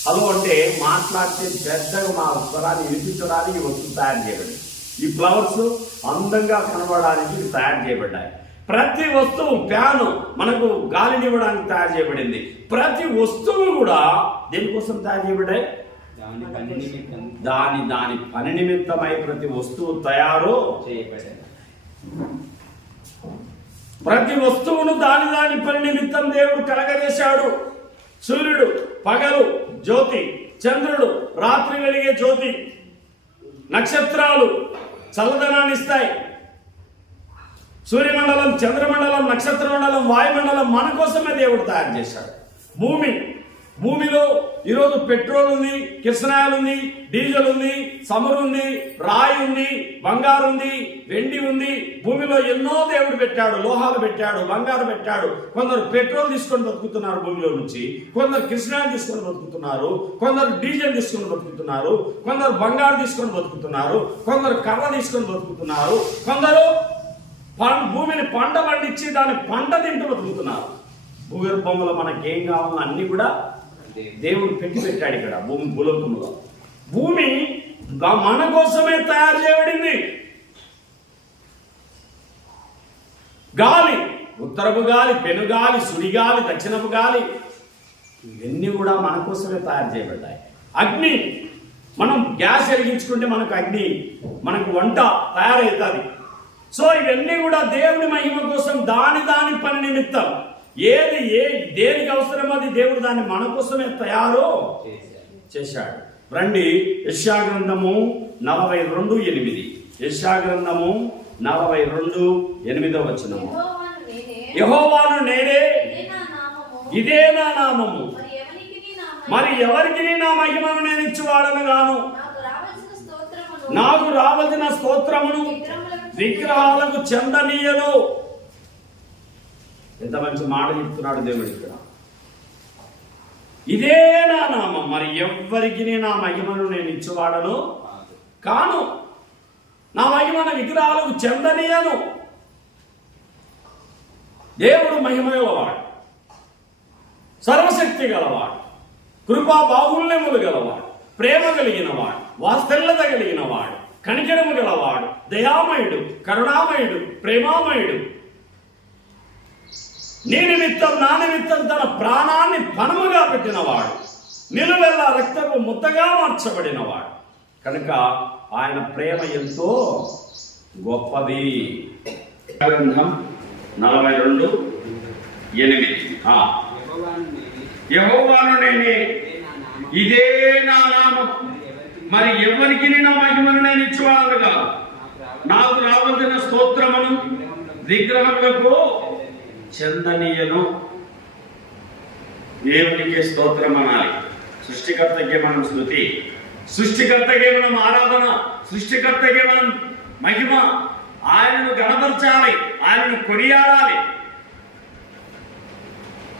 హలో అంటే మాట్లాడితే పెద్దగా మా స్వరాన్ని వినిపించడానికి వస్తువు తయారు చేయబడింది. ఈ ఫ్లవర్స్ అందంగా కనబడడానికి తయారు చేయబడ్డాయి. ప్రతి వస్తువు, ఫ్యాను మనకు గాలినివ్వడానికి తయారు చేయబడింది. ప్రతి వస్తువు కూడా దేనికోసం తయారు చేయబడ్డాయి? దాని దాని పని నిమిత్తమై ప్రతి వస్తువు తయారు చేయబడింది. ప్రతి వస్తువును దాని దాని పని నిమిత్తం దేవుడు కలగజేశాడు. సూర్యుడు పగలు జ్యోతి, చంద్రుడు రాత్రి వెలిగే జ్యోతి, నక్షత్రాలు చల్లదనాన్ని ఇస్తాయి. సూర్యమండలం, చంద్రమండలం, నక్షత్ర మండలం, వాయుమండలం మన కోసమే దేవుడు తయారు చేశాడు. భూమిలో ఈరోజు పెట్రోల్ ఉంది, కిరసనాయిల్ ఉంది, డీజిల్ ఉంది, చమురు ఉంది, రాయి ఉంది, బంగారు ఉంది, వెండి ఉంది. భూమిలో ఎన్నో దేవుడు పెట్టాడు. లోహాలు పెట్టాడు, బంగారు పెట్టాడు. కొందరు పెట్రోల్ తీసుకొని బతుకుతున్నారు భూమిలో నుంచి, కొందరు కిరసనాయిల్ తీసుకొని బతుకుతున్నారు, కొందరు డీజిల్ తీసుకొని బతుకుతున్నారు, కొందరు బంగారు తీసుకొని బతుకుతున్నారు, కొందరు కర్ర తీసుకొని బతుకుతున్నారు, కొందరు భూమిని పంట పండించి దాని పంట తింటూ బతుకుతున్నారు. భూగర్భంలో మనకేం కావాలో అన్ని కూడా దేవుడు పెట్టాడు ఇక్కడ భూలోకంలో. భూమి మన కోసమే తయారు చేయబడింది. గాలి, ఉత్తరపు గాలి, పెనుగాలి, సుడిగాలి, దక్షిణపు గాలి, ఇవన్నీ కూడా మన కోసమే తయారు చేయబడ్డాయి. అగ్ని, మనం గ్యాస్ వెలిగించుకుంటే మనకు అగ్ని, మనకు వంట తయారవుతుంది. సో ఇవన్నీ కూడా దేవుని మహిమ కోసం, దాని పని నిమిత్తం దేనికి అవసరం అది దేవుడు దాన్ని మన కోసమే తయారు చేశాడు. రండి, యెషయా గ్రంథము 42:8. యెషయా గ్రంథము 42:8 వచనము. యెహోవాను నేనే, ఇదే నా నామము, మరి ఎవరికి నా మహిమను నేను ఇచ్చువాడను గాను. నాకు రావలసిన స్తోత్రమును విగ్రహాలకు చెందనీయను. ఎంత మంచి మాట చెప్తున్నాడు దేవుడు ఇక్కడ. ఇదే నా నామం, మరి ఎవ్వరికి నా మహిమను నేను ఇచ్చువాడను కాను. నా మహిమను విగ్రహాలకు చెందనీయను. దేవుడు మహిమ గలవాడు, సర్వశక్తి గలవాడు, కృపా బాహుల్యములు గలవాడు, ప్రేమ కలిగిన వాడు, వాత్సల్యత కలిగిన వాడు, కనికరము గలవాడు, దయామయుడు, కరుణామయుడు, ప్రేమామయుడు. నీ నిమిత్తం నా నిమిత్తం తన ప్రాణాన్ని పణముగా పెట్టినవాడు, నిలువెల్లా రక్తపు ముద్దగా మార్చబడినవాడు. కనుక ఆయన ప్రేమ ఎంతో గొప్పది. గ్రంథం 42:8. యెహోవాను నేనే, ఇదే నా నామం, మరి ఎవరికి నా మహిమను నేను ఇచ్చువాడనుగా. నాకు రావలసిన స్తోత్రమును విగ్రహములకు చెందనీయను. దేవునికి స్తోత్రం అనాలి. సృష్టికర్తకే మనం స్తుతి, సృష్టికర్తకే మనం ఆరాధన, సృష్టికర్తకే మనం మహిమ. ఆయనను గణపరచాలి, ఆయనను కొనియాడాలి.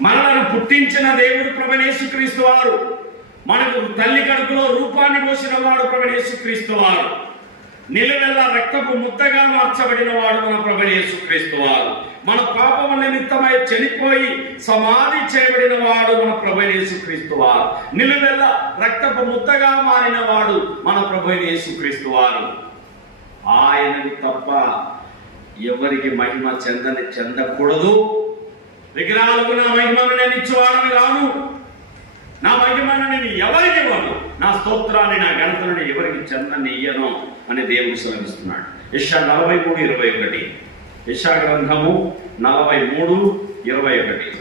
మనలను పుట్టించిన దేవుడు ప్రభువైన యేసుక్రీస్తు వారు, మనకు తల్లి కడుపులో రూపాన్ని పోసిన వాడు ప్రభువైన యేసుక్రీస్తు వారు, నిలువెల్లా రక్తపు ముద్దగా మార్చబడిన వాడు మన ప్రభువైన యేసుక్రీస్తు వారు, మన పాపము నిమిత్తమై చనిపోయి సమాధి చేయబడిన వాడు మన ప్రభువైన యేసుక్రీస్తు వారు, నిలువెల్లా రక్తపు ముద్దగా మారిన వాడు మన ప్రభువైన యేసుక్రీస్తు వారు. ఆయనకు తప్ప ఎవరికి మహిమ చెందకూడదు. విగ్రహాలకు నా మహిమను నేను ఇచ్చేవాడను గాను, నా మహిమను నేను ఎవరికి ఇవ్వను, నా స్తోత్రాన్ని నా ఘనతను ఎవరికి చెందనియ్యను అని దేవుడు సెలవిస్తున్నాడు. యెషయా 43:21. యెషయా గ్రంథము 43:21.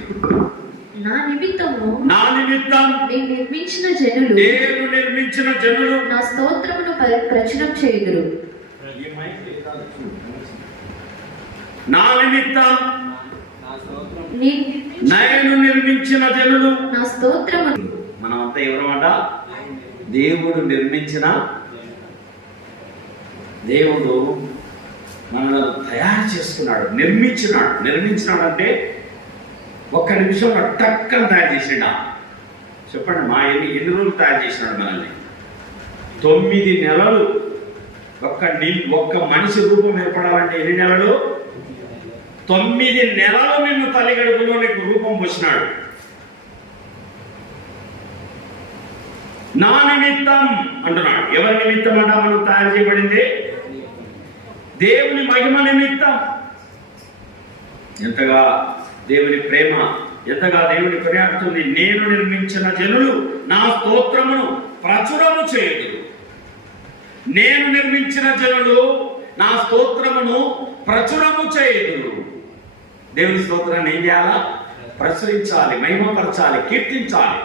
నా నిమిత్తం నేను నిర్మించిన జనులు నా స్తోత్రమును ప్రచురం చేయుదురు. నా నిమిత్తం నేను నిర్మించిన జనులు నా స్తోత్రము. మనమంతా ఎవరమాట? దేవుడు నిర్మించిన, దేవుడు మనల్ని తయారు చేసుకున్నాడు, నిర్మించినాడు అంటే ఒక్క నిమిషంలో టక్కన తయారు చేసిండా? చెప్పండి, మా ఎన్ని రోజులు తయారు చేసినాడు మనల్ని? 9 నెలలు. ఒక్క మనిషి రూపం ఏర్పడాలంటే ఎన్ని నెలలు? 9 నెలలు నిన్ను తల్లి గడుపులో నీకు రూపం పోసినాడు. నా నిమిత్తం అంటున్నాడు. ఎవరి నిమిత్తం అంట మనం తయారు చేయబడింది? దేవుని మహిమ నిమిత్తం. ఎంతగా దేవుని ప్రేమ, ఎంతగా దేవుని కొనియాడుతుంది. నేను నిర్మించిన జనులు నా స్తోత్రమును ప్రచురము చేయుదురు. నేను నిర్మించిన జనులు నా స్తోత్రమును ప్రచురము చేయుదురు. దేవుని స్తోత్రాన్ని ఏం చేయాలా? ప్రచురించాలి, మహిమపరచాలి, కీర్తించాలి.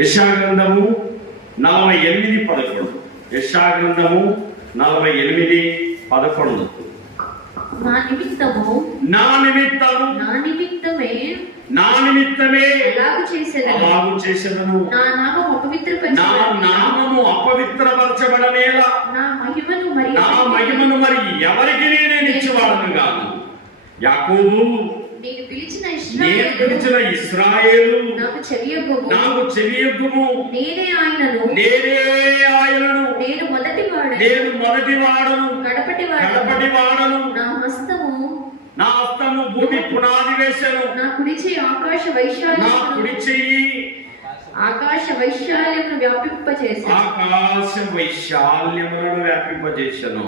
యెషయా గ్రంథము 48:11. యెషయా గ్రంథము 48:11. నా నిమిత్తమే అలాగు చేసేదను. నా నామము అపవిత్రపరచబడనేలా నా మహిమను మరి ఎవరికి నేను ఇచ్చేవాడను గాను. యాకోబు ఇశ్రాయేలు ఇశ్రాయేలు నాకు చెవియొగ్గుము, నాకు చెవియొగ్గుము, నేనే ఆయనను, నేను మొదటి వాడను, కడపటి వాడను, నా హస్తము భూమి పునాది వేశాను, నా కుడి చెయ్యి ఆకాశ వైశాల్యమును వ్యాపింపజేశాను.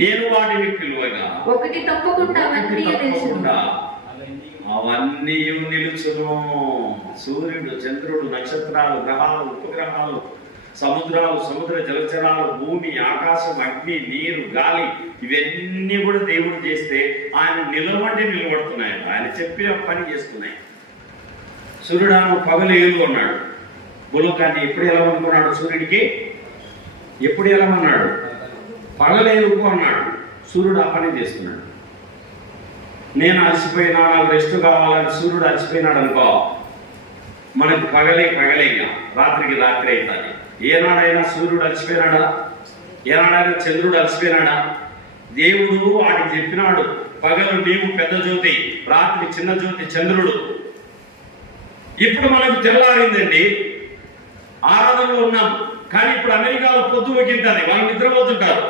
నేను వాటిని పిలువగా ఒకటి తప్పకుండా అవన్నీ నిలుచును. సూర్యుడు, చంద్రుడు, నక్షత్రాలు, గ్రహాలు, ఉపగ్రహాలు, సముద్రాలు, సముద్ర జలచరాలు, భూమి, ఆకాశం, అగ్ని, నీరు, గాలి, ఇవన్నీ కూడా దేవుడు చేస్తే ఆయన నిలబడుతున్నాయి. ఆయన చెప్పిన పని చేస్తున్నాయి. సూర్యుడు పగలు ఏలు అన్నాడు. భూలోకాన్ని ఎప్పుడు ఎలాగనుకున్నాడు? సూర్యుడికి ఎప్పుడు ఎలాగన్నాడు? పగలేలుకు అన్నాడు. సూర్యుడు ఆ పని చేస్తున్నాడు. నేను అలసిపోయినా, నాకు రెస్ట్ కావాలని సూర్యుడు అలసిపోయినాడు అనుకో, మనకు పగలేగా రాత్రికి రాత్రి అవుతుంది. ఏనాడైనా సూర్యుడు అలసిపోయినాడా? ఏనాడైనా చంద్రుడు అలసిపోయినాడా? దేవుడు వాటికి చెప్పినాడు, పగలు నీవు పెద్ద జ్యోతి, రాత్రి చిన్న జ్యోతి చంద్రుడు. ఇప్పుడు మనకు తెల్లారిందండి, ఆరాధనలో ఉన్నాం. కానీ ఇప్పుడు అమెరికాలో పొద్దు ఊకింటుంది, వాళ్ళు నిద్రపోతుంటారు.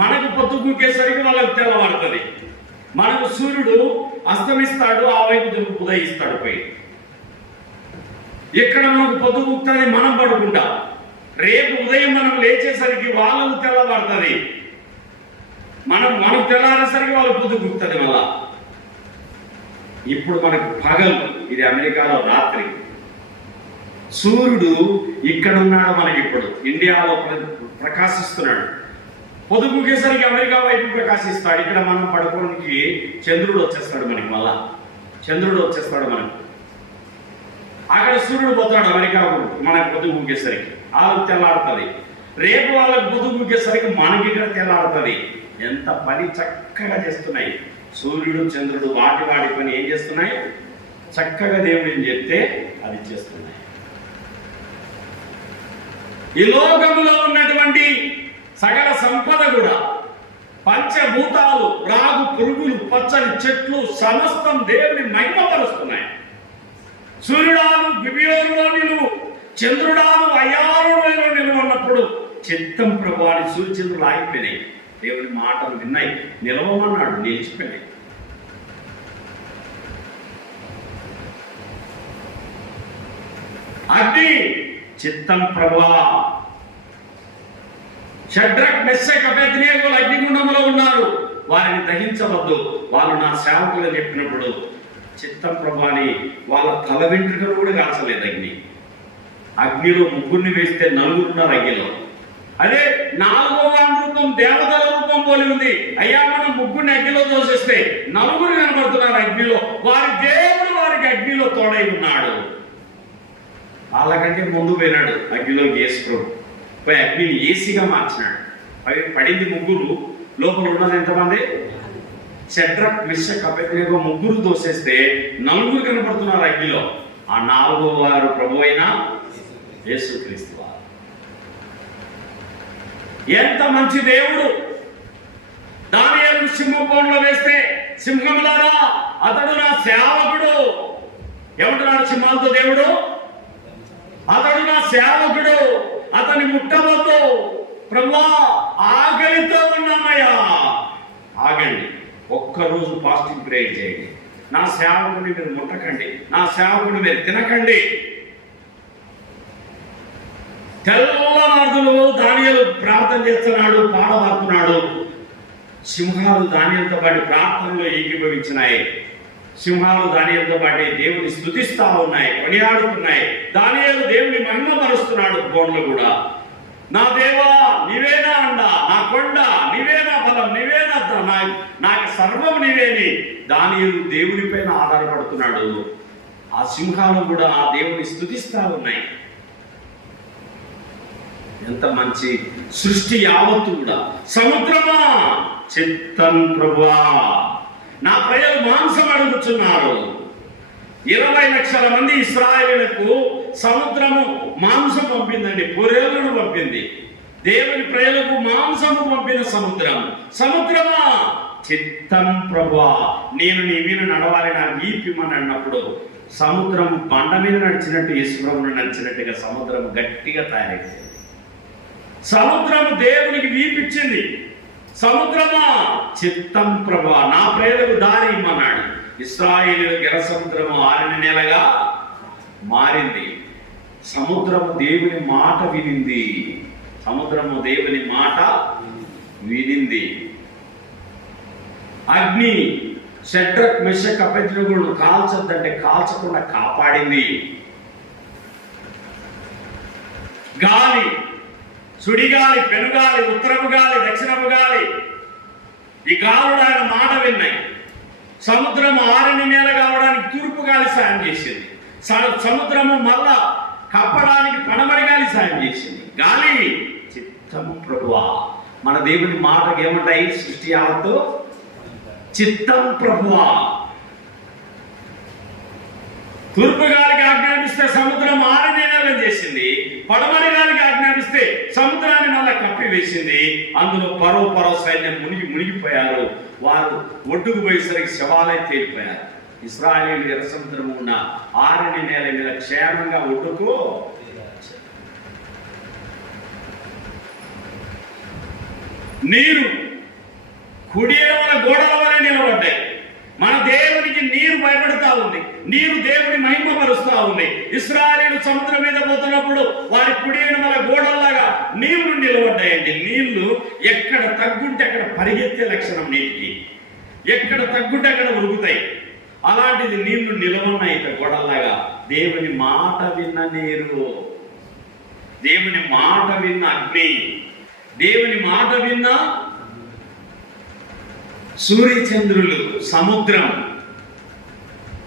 మనకు పొద్దు ఊకేసరికి వాళ్ళకి తెల్లవారుతుంది. మనకు సూర్యుడు అస్తమిస్తాడు, ఆ వైపు ఉదయిస్తాడు పోయి. ఇక్కడ మనకు పొద్దు ఊకుతుంది, మనం పడుకుంటాం. రేపు ఉదయం మనం లేచేసరికి వాళ్ళకు తెల్లవారుతుంది, మనం తెల్లారేసరికి వాళ్ళు పొద్దు ఊకుతుంది మళ్ళా. ఇప్పుడు మనకు పగలు, ఇది అమెరికాలో రాత్రి. సూర్యుడు ఇక్కడ ఉన్నాడు, మనకి ఇప్పుడు ఇండియాలో ప్రకాశిస్తున్నాడు. పొద్దుగుకేసరికి అమెరికా వైపు ప్రకాశిస్తాడు. ఇక్కడ మనం పడుకోవడానికి చంద్రుడు వచ్చేస్తాడు మనకి, మళ్ళా చంద్రుడు వచ్చేస్తాడు మనకు. అక్కడ సూర్యుడు పోతాడు అమెరికాకు, మనకు పొద్దుగుకేసరికి వాళ్ళకి తెల్లాడుతుంది. రేపు వాళ్ళకి పొద్దుగుకేసరికి మనకి ఇక్కడ తెల్లాడుతుంది. ఎంత పని చక్కగా చేస్తున్నాయి సూర్యుడు, చంద్రుడు. వాటి పని ఏం చేస్తున్నాయి? చక్కగా దేవుడిని చెప్తే అది చేస్తున్నాయి. ఈ లోకములో ఉన్నటువంటి సకల సంపద కూడా, పంచభూతాలు, రాగు పురుగులు, పచ్చని చెట్లు, సమస్తం దేవుని మహిమపరుస్తున్నాయి. సూర్యుడాను గిబియోనులో నిలువు, చంద్రుడాను అయ్యారులో నిలువు అన్నప్పుడు చిత్తం ప్రభాని సూర్యచంద్రులు ఆగిపోయినాయి. దేవుని మాటలు విన్నాయి, నిలవమన్నాడు, నిలిచిపోయినాయి. అగ్ని చిత్తం ప్రభా. షడ్రక్, మెషక్, అబేద్నెగోలు అగ్నిగుండంలో ఉన్నారు, వారిని దహించవద్దు, వాళ్ళు నా సేవకులు చెప్పినప్పుడు చిత్తం ప్రభాని వాళ్ళ తల వెంట్రుకలు కూడా కాల్చలేదు అగ్నిలో ముగ్గురిని వేస్తే నలుగురున్నారు అగ్నిలో. అదే 4వ రూపం దేవతల రూపం పోలి ఉంది. అయ్యా మనం ముగ్గురిని అగ్నిలో దోషిస్తే నలుగురు కనబడుతున్నారు అగ్నిలో. వారి దేవుడు వారికి అగ్నిలో తోడై ఉన్నాడు. వాళ్ళకంటే ముందు పోయినాడు అగ్నిలోకి యేసు ప్రభు. పోయి అగ్నిని ఏసీగా మార్చినాడు. పడింది ముగ్గురు, లోపల ఉన్నది ఎంతమంది? షడ్రక్, మెషక్, అబేద్నెగో ముగ్గురు దోసేస్తే నలుగురు కనబడుతున్నారు అగ్నిలో. ఆ 4వ వారు ప్రభు అయిన యేసుక్రీస్తు వారు. ఎంత మంచి దేవుడు! దానియేలును సింహంలో వేస్తే సింహంలారా అతడు నా సేవకుడు. ఏమంటున్నాడు సింహాలతో దేవుడు? అతడు నా సేవకుడు, అతని ముట్టవద్దు. ప్రభువా ఆకలితో ఉన్నామయ్యా. ఆగండి, ఒక్కరోజు ఫాస్టింగ్ ప్రేయర్ చేయండి. నా సేవకుడిని మీరు ముట్టకండి, నా సేవకుడిని మీరు తినకండి. తెల్లవారులు దానియేలు ప్రార్థన చేస్తున్నాడు, పాట పాడుతున్నాడు. సింహాలు దానియేలుతో పాటు ప్రార్థనలో ఏకీభవించినాయి. సింహాలు దానియేలుతో పాటు దేవుని స్తుతిస్తా ఉన్నాయి, కొనియాడుతున్నాయి. దానియేలు దేవుని మహిమపరుస్తున్నాడు బోన్లో కూడా. నా దేవా నీవేనా అండ, నా కొండ నీవేనా, బలం నీవేనా, నాకు సర్వం నీవేని దానియేలు దేవునిపైన ఆధారపడుతున్నాడు. ఆ సింహాలు కూడా ఆ దేవుని స్తుతిస్తా ఉన్నాయి. ఎంత మంచి సృష్టి యావత్తు కూడా. సముద్రమా చిత్తం ప్రభువా, నా ప్రజలు మాంసం అడుగుతున్నారు. 20 లక్షల మంది ఇశ్రాయేలులకు సముద్రము మాంసం పంపిందండి, పొరేళ్లను పంపింది. దేవుని ప్రజలకు మాంసము పంపిన సముద్రం. సముద్రమా చిత్తం ప్రభువా, నేను నీ మీద నడవాలి, నాకు వీపిమని అన్నప్పుడు సముద్రం బండ మీద నడిచినట్టు యేసుప్రభువును నడిచినట్టుగా సముద్రం గట్టిగా తయారైంది. సముద్రము దేవునికి వీపిచ్చింది. సముద్రమా, చిత్తం ప్రభువా, నా ప్రేలకు దారి ఇమ్మన్నాడు. ఇశ్రాయేలీయులకు ఎర్ర సముద్రము ఆరిన నేలగా మారింది. సముద్రము దేవుని మాట వినింది. సముద్రము దేవుని మాట వినింది. అగ్ని షడ్రక్ మెషక్ అబేద్నెగోను కాల్చొద్దంటే కాల్చకుండా కాపాడింది. గాలి, సుడిగాలి, పెనుగాలి, ఉత్తరపు గాలి, దక్షిణపు గాలి, ఈ గాలుడు ఆయన మాట విన్నాయి. సముద్రము ఆరిన నేల కావడానికి తూర్పు గాలి సాయం చేసింది. సముద్రము మళ్ళా కప్పడానికి పడమరి గాలి సాయం చేసింది. గాలి, చిత్తము ప్రభువా. మన దేవుని మాటకు ఏమంటాయి? సృష్టి యావత్తు చిత్తం ప్రభువా. తూర్పు గాలికి ఆజ్ఞాపిస్తే సముద్రం ఆరిన నేల చేసింది. పడమరి గాలికి ఆజ్ఞాపిస్తే సముద్రాన్ని మళ్ళా కప్పివేసింది. అందులో పరో సైన్యం మునిగిపోయారు. వారు ఒడ్డుకు పోయేసరికి శవాలై తేలిపోయారు. ఇశ్రాయేలు ఎర్ర సముద్రం ఉన్న ఆరిన నేల మీద క్షేమంగా ఒడ్డుకు నీరు కుడి ఎడమల గోడల వలె నిలబడ్డాయి. మన దేవునికి నీరు భయపడుతూ ఉంది. నీరు దేవుని మహిమపరుస్తూ ఉంది. ఇశ్రాయేలు సముద్రం మీద పోతున్నప్పుడు వారి కుడి ఎడమల గోడల్లాగా నీళ్లు నిలబడ్డాయండి. నీళ్లు ఎక్కడ తగ్గుంటే అక్కడ పరిగెత్తే లక్షణం నీటికి. ఎక్కడ తగ్గుంటే అక్కడ ఉరుగుతాయి. అలాంటిది నీళ్లు నిలవన్నాయి గోడల్లాగా. దేవుని మాట విన్న నీరు, దేవుని మాట విన్న అగ్ని, దేవుని మాట విన్న సూర్యచంద్రులు, సముద్రం,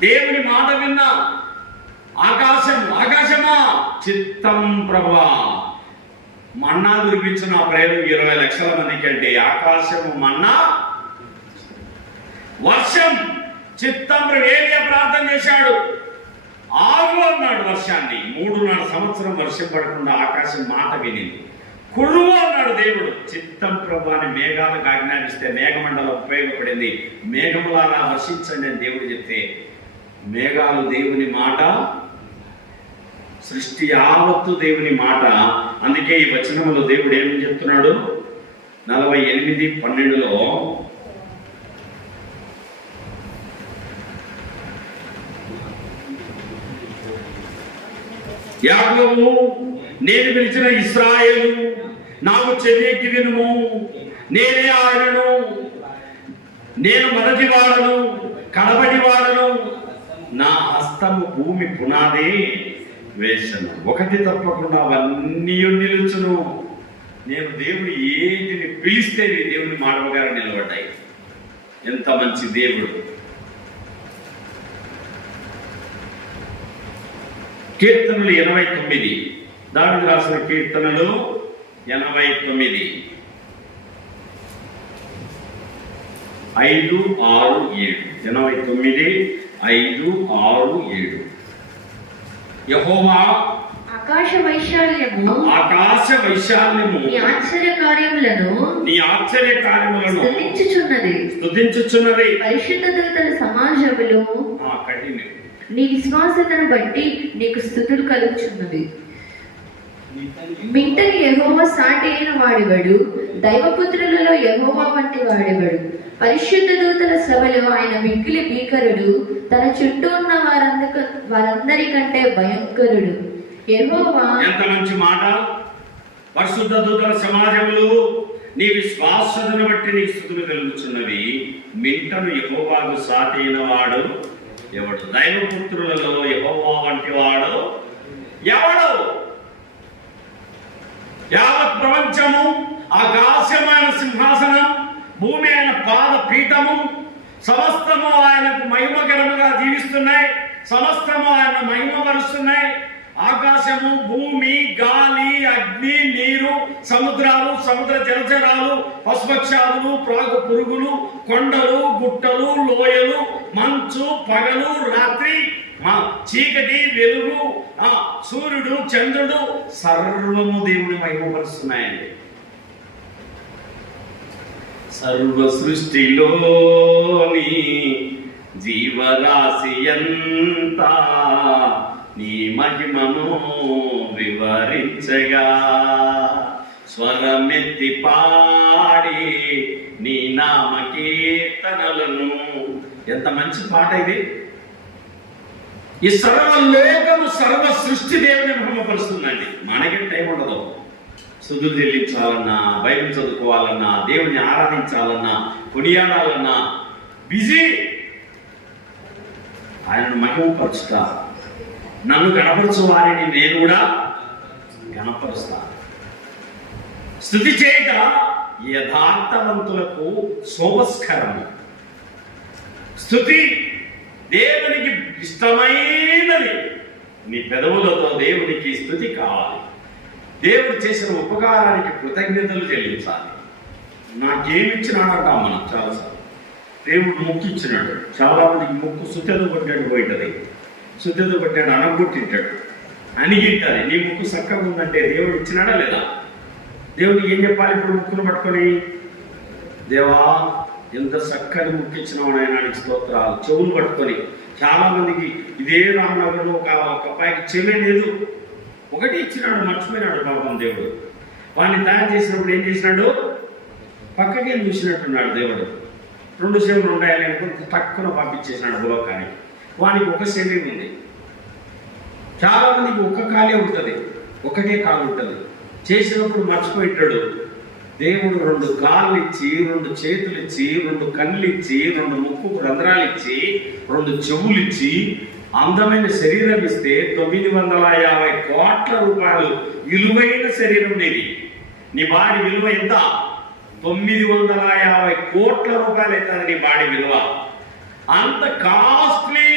దేవుని మాట విన్న ఆకాశం. ఆకాశమా, చిత్తం ప్రభువా. మన్నా కురిపించిన ప్రయోగం 20 లక్షల మందికి అంటే ఆకాశము మన్నా, వర్షం చిత్తం. ఏలియా ప్రార్థన చేశాడు, ఆగు అన్నాడు వర్షాన్ని. 3.5 సంవత్సరం వర్షం పడకుండా ఆకాశం మాట వినింది. కురువు అన్నాడు దేవుడు. చిత్తం ప్రభు అని మేఘాలకు ఆజ్ఞాపిస్తే మేఘమండలం ఉపయోగపడింది. మేఘములారా వర్షించండి అని దేవుడు చెప్తే మేఘాలు దేవుని మాట, సృష్టి యావత్తు దేవుని మాట. అందుకే ఈ వచనంలో దేవుడు ఏమని చెప్తున్నాడు? 48:12 యాకోబు, నేను పిలిచిన ఇశ్రాయేలు, నాకు చెవియెక్కి వినుము. నేనే ఆయనను, నేను మొదటి వాడను, కడపటి వాడను. నా హస్తము భూమి పునాది వేసను, ఒకటి తప్పకుండా అవన్నీ నిలుచును. నేను దేవుడు ఏటిని పిలిస్తే దేవుని మాట ప్రకారం నిలబడ్డాయి. ఎంత మంచి దేవుడు. కీర్తనలు 89, దావీదు రాసిన కీర్తనలు 89 5, 6, 7. 89, 5, 6, 7. యెహోవా ఆకాశ వైశాల్యము నీ ఆశ్చర్య కార్యములను స్తుతించుచున్నది. పరిశుద్ధ దూతల సమాజములో నీ విశ్వాసతను బట్టి నీకు స్తుతులు కలుగుచున్నది. మింటని యెహోవా సాటి అయిన వాడెవడు? దైవపుత్రులలో యెహోవా వంటి వాడెవడు? పరిశుద్ధ దూతల సభలో ఆయన మిక్కిలి భీకరుడు, తన చుట్టూ ఉన్న వారందరికంటే భయంకరుడు. యెహోవా. ఎంత మంచి మాట! పరిశుద్ధ దూతల సమాజములు నీ విశ్వాసతను బట్టి నీకు స్తుతులు కలుగుచున్నవి. మింటను యెహోవాకు సాటి అయిన వాడు ఎవడు? దైవపుత్రులలో యెహోవా వంటి వాడు ఎవడు? యావత్ ప్రపంచము ఆకాశమైన సింహాసనం, భూమి ఆయన పాద పీఠము, సమస్తము ఆయనకు మహిమకరముగా జీవిస్తున్నాయి. సమస్తము ఆయన మహిమపరుస్తున్నాయి. ఆకాశము, భూమి, గాలి, అగ్ని, నీరు, సముద్రాలు, సముద్ర జలచరాలు, పశుపక్షాదులు, ప్రాగు పురుగులు, కొండలు, గుట్టలు, లోయలు, మంచు, పగలు, రాత్రి, చీకటి, వెలుగు, సూర్యుడు, చంద్రుడు, సర్వము దేవుని మహిమపరుస్తున్నాయండి. సర్వ సృష్టిలోని జీవరాశి అంతా నీ మహిమను వివరించగా, స్వరమెత్తి పాడి నీ నామ కీర్తనలను. ఎంత మంచి పాట ఇది! ఈ సర్వలోకము సర్వ సృష్టి దేవుని మహిమపరుస్తుందండి. మనకి టైం ఉండదు. స్తుతులు చెల్లించాలన్నా, బైబిల్ చదువుకోవాలన్నా, దేవుని ఆరాధించాలన్నా, కొనియాడాలన్నా బిజీ. ఆయనను మహిమపరుచుట, నన్ను కనపరచు వారిని నేను కూడా కనపరుస్తా. స్తుతి చేయట యథార్థవంతులకు శోభస్కరము. స్తుతి దేవునికి ఇష్టమైనది. నీ పెదవులతో దేవునికి స్తుతి కావాలి. దేవుడు చేసిన ఉపకారానికి కృతజ్ఞతలు చెల్లించాలి. నాకేమిచ్చినాడంటాం మనం చాలాసార్లు. దేవుడు ముక్కు ఇచ్చినాడు. చాలా మందికి ముక్కు సుతెలు కొట్టాడు పోయింటది, సుతెలు కొట్టాడు అనగొట్టింటాడు, అనిగింటారు. నీ ముక్కు చక్కగా ఉందంటే దేవుడు ఇచ్చినాడా లేదా? దేవుడికి ఏం చెప్పాలి? ఇప్పుడు ముక్కును పట్టుకొని, దేవా ఎంత చక్కని ముక్కు ఇచ్చినావు నాయనానికి స్తోత్రాలు. చెవులు పట్టుకొని, చాలా మందికి ఇదే రామనగర్లో ఒక అబ్బాయికి చెవి లేదు, ఒకటి ఇచ్చినాడు, మర్చిపోయినాడు పాపం దేవుడు. వాడిని తయారు చేసినప్పుడు ఏం చేసినాడు? పక్కకి చూసినట్టున్నాడు దేవుడు. 2 చెవులు ఉండాలి అనుకుని తక్కువ పంపించేసినాడు భూలోకానికి. వానికి ఒక చెవి ఉంది. చాలా మందికి ఒక్క కాలే ఉంటుంది, ఒకటే కాలు ఉంటుంది. చేసినప్పుడు మర్చిపోయిటాడు. దేవుడు 2 కాళ్ళు ఇచ్చి, 2 చేతులు ఇచ్చి, 2 కళ్ళు ఇచ్చి, 2 ముక్కు రంధ్రాలు ఇచ్చి, 2 చెవులు ఇచ్చి, అందమైన శరీరం ఇస్తే 950 కోట్ల రూపాయలు విలువైన శరీరం నీది. నీ బాడీ విలువ ఎంత? 950 కోట్ల రూపాయలు అవుతుంది నీ బాడీ విలువ. అంత కాస్ట్లీ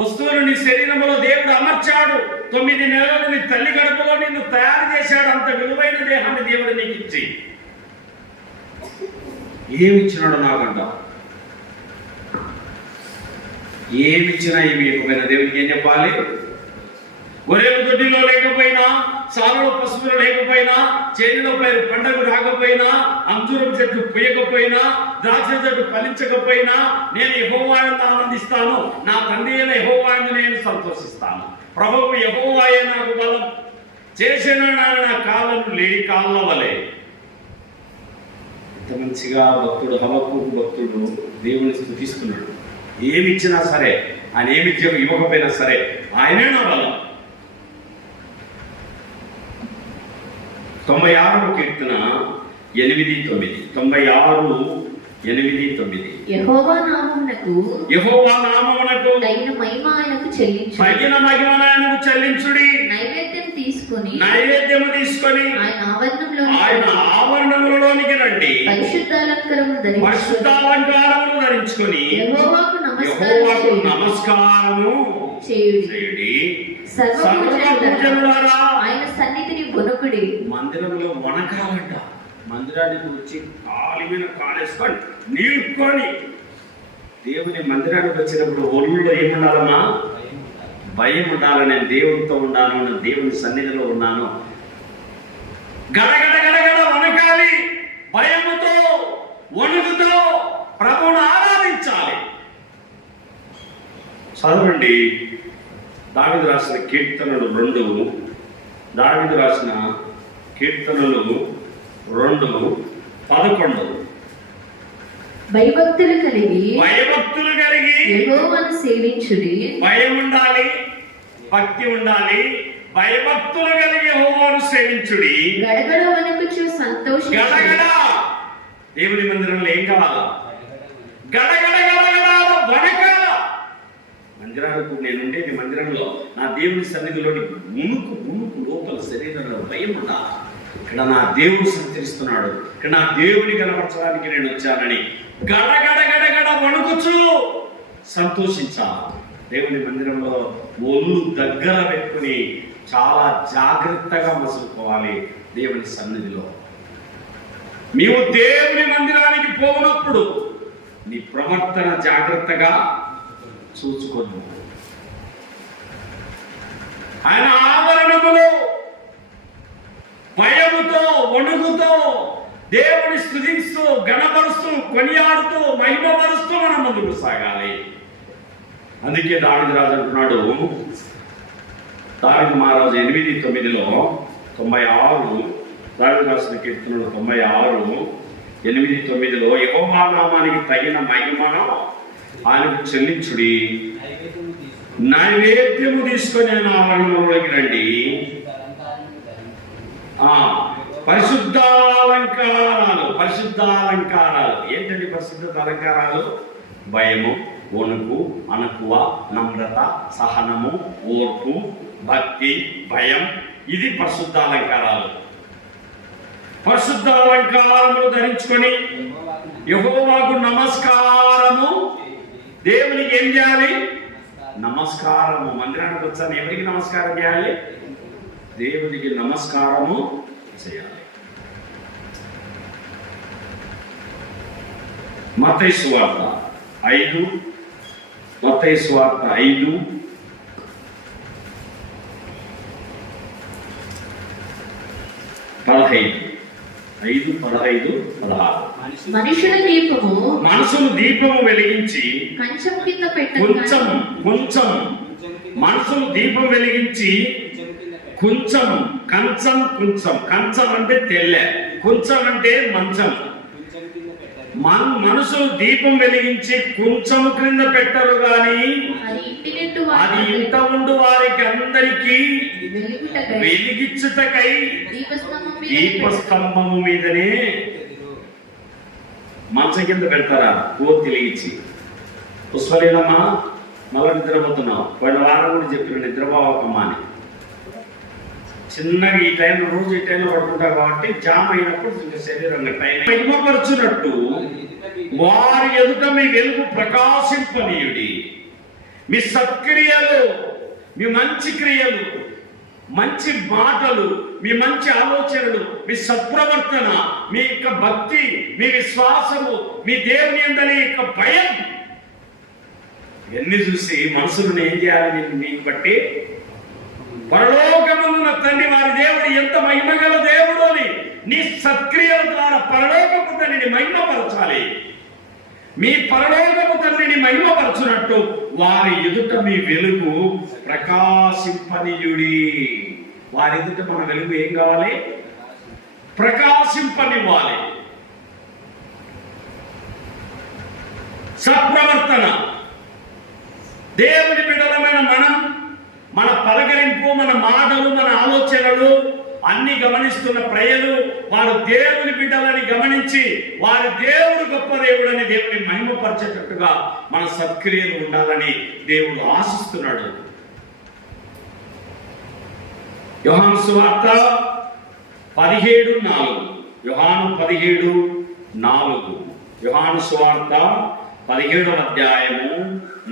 వస్తువులు నీ శరీరంలో దేవుడు అమర్చాడు. 9 నెలలు నీ తల్లి గడపలో నిన్ను తయారు చేశాడు. అంత విలువైన దేహాన్ని దేవుడు నీకు ఇచ్చి ఏమిచ్చినాడు నాకంట? ఏమిచ్చినా ఏమి ఇవ్వకపోయినా దేవునికి ఏం చెప్పాలి? గొర్రెల దొడ్డిలో లేకపోయినా, సాలలో పశువులు లేకపోయినా, చేనులో పైరు పండగ రాకపోయినా, అంజూరం చెట్టు పూయకపోయినా, ద్రాక్ష చెట్టు ఫలించకపోయినా నేను యెహోవాను ఆనందిస్తాను. నా తండ్రి అయిన యెహోవాను నేను సంతోషిస్తాను. ప్రభువు యెహోవాయే నాకు బలం, చేసిన నా కాళ్ళను లేడి కాళ్ళ వలె. ఇంత మంచిగా భక్తుడు హబక్కూకు భక్తుడు దేవుని స్తుతిస్తున్నాడు. ఏమి ఇచ్చినా సరే, ఆయన ఏమి ఇవ్వకపోయినా సరే ఆయనే నా బలం. 96వ కీర్తన 8-9. 96:8-9. యెహోవా నామమునకు తగిన మహిమ ఆయనకు చెల్లించుడి. నైవేద్యము తీసుకొని ఆయన ఆవరణములోనికి రండి. పరిశుద్ధాలంకారములు ధరించుకొని యెహోవాకు నమస్కారము చేయుడి. సర్వపూజనులారా ఆయన సన్నిధిని వణకుడి. మందిరంలో వణకాలంట. మందిరానికి వచ్చి కాలి మీద కాలేసుకొని నిలుపుకొని దేవుని మందిరానికి వచ్చినప్పుడు ఒళ్ళులో ఏముండాలన్నా? భయం ఉండాలి. నేను దేవుడితో ఉన్నాను, నేను దేవుని సన్నిధిలో ఉన్నాను. గడగడ గడగడ వణకాలి. భయముతో వణుకుతో ప్రభువును ఆరాధించాలి. చదవండి దావీదు రాసిన కీర్తనలు 2. దావీదు రాసిన కీర్తనలు 2:11. భయభక్తులు కలిగి యెహోవాను సేవించుడి. భయం ఉండాలి, భక్తి ఉండాలి. భయభక్తులు కలిగి యెహోవాను సేవించుడి. గడగడ వణకుచు సంతోషించుడి. గడగడ దేవుని మందిరంలో ఏం కావాలా? గడగడ గడగడ వణకాల. మందిరాలకు నేనుండేది మందిరంలో, నా దేవుని సన్నిధిలోని మునుకు లోపల శరీరంలో భయం ఉండాలి. ఇక్కడ నా దేవుడు సంచరిస్తున్నాడు, ఇక్కడ నా దేవుని కనపరచడానికి నేను వచ్చానని గడగడ గడగడ వణుకుచు సంతోషించాలి. దేవుని మందిరంలో ఒళ్ళు దగ్గర పెట్టుకుని చాలా జాగ్రత్తగా మసులుకోవాలి. దేవుని సన్నిధిలో నీవు దేవుని మందిరానికి పోనప్పుడు నీ ప్రవర్తన జాగ్రత్తగా చూసుకోను. ఆయన ఆవరణములో భయముతో వణుకుతో దేవుని స్తుతిస్తూ గణపరుస్తూ కొనియాడుతూ మహిమపరుస్తూ మనం ముందుకు సాగాలి. అందుకే దావీదు రాజు అంటున్నాడు, దావీదు మహారాజు 8:9లో 96 దావీదు రాసిన కీర్తనలు 96, 8-9లో యెహోవా నామానికి తగిన మహిమను ఆయనకు చెల్లించుడి, నైవేద్యము తీసుకొని ఆయన ఆవరణలోకి రండి. పరిశుద్ధాలంకారాలు ఏంటండి? పరిశుద్ధ అలంకారాలు భయము, వణుకు, అణకువ, నమ్రత, సహనము, ఓర్పు, భక్తి, భయం, ఇది పరిశుద్ధ అలంకారాలు. పరిశుద్ధ అలంకారములు ధరించుకొని యెహోవాకు నమస్కారము. దేవునికి ఏం చేయాలి? నమస్కారము. మందిరానికి వచ్చాను, ఎవరికి నమస్కారం చేయాలి? దేవునికి నమస్కారము చేయాలి. మత్తయి సువార్త 5, మత్తయి సువార్త 5:15-16. మనుషుల దీపము మనసును దీపము వెలిగించి కంచం కింద కొంచెం మనసును దీపం వెలిగించి కొంచెం కంచం అంటే తెల్లె, కొంచెం అంటే మంచం. మనసును దీపం వెలిగించి కొంచెం క్రింద పెట్టరు గాని అది ఇంట ఉండు వారికి అందరికీ వెలిగించుటకై దీపస్తంభము మీదనే మంచం కింద పెడతారా? తెలిగించి పుష్పలీలమ్మా మళ్ళీ నిద్రపోతున్నావు. పోయిన వారం కూడా చెప్పిన నిద్రపోవకమ్మా అని. చిన్నగా ఈ టైంలో రోజు ఈ టైంలో పడుకుంటారు కాబట్టి జామ్ అయినప్పుడు ఇంకా శరీరం టైం మహిమపరచునట్టు వారి ఎదుట మీ వెలుగు ప్రకాశింపనీయుడి. మీ సత్క్రియలు, మీ మంచి క్రియలు, మంచి మాటలు, మీ మంచి ఆలోచనలు, మీ సత్ప్రవర్తన, మీ యొక్క భక్తి, మీ విశ్వాసము, మీ దేవుని యందలి యొక్క భయం, ఎన్ని చూసి మనసును ఏం చేయాలి? నీకు బట్టి పరలోకమున్న తండ్రి వారి దేవుడు ఎంత మహిమగల దేవుడు అని నీ సత్క్రియల ద్వారా పరలోకపు తండ్రిని మహిమపరచాలి. మీ పరలోకపు తండ్రిని మహిమపరచునట్టు వారి ఎదుట మీ వెలుగు ప్రకాశింపనీయుడి. వారి ఎదుట మన వెలుగు ఏం కావాలి? ప్రకాశింపనివ్వాలి. సత్ప్రవర్తన. దేవుని బిడ్డలమైన మనం, మన పలకరింపు, మన మాటలు, మన ఆలోచనలు అన్ని గమనిస్తున్న ప్రజలు వారు దేవుని బిడ్డలని గమనించి వారి దేవుడు గొప్ప దేవుడని దేవుని మహిమపరిచేటట్టుగా మన సత్క్రియలు ఉండాలని దేవుడు ఆశిస్తున్నాడు. యోహాను సువార్త 17:4. యోహాను 17:4. యోహాను సువార్త 17వ అధ్యాయము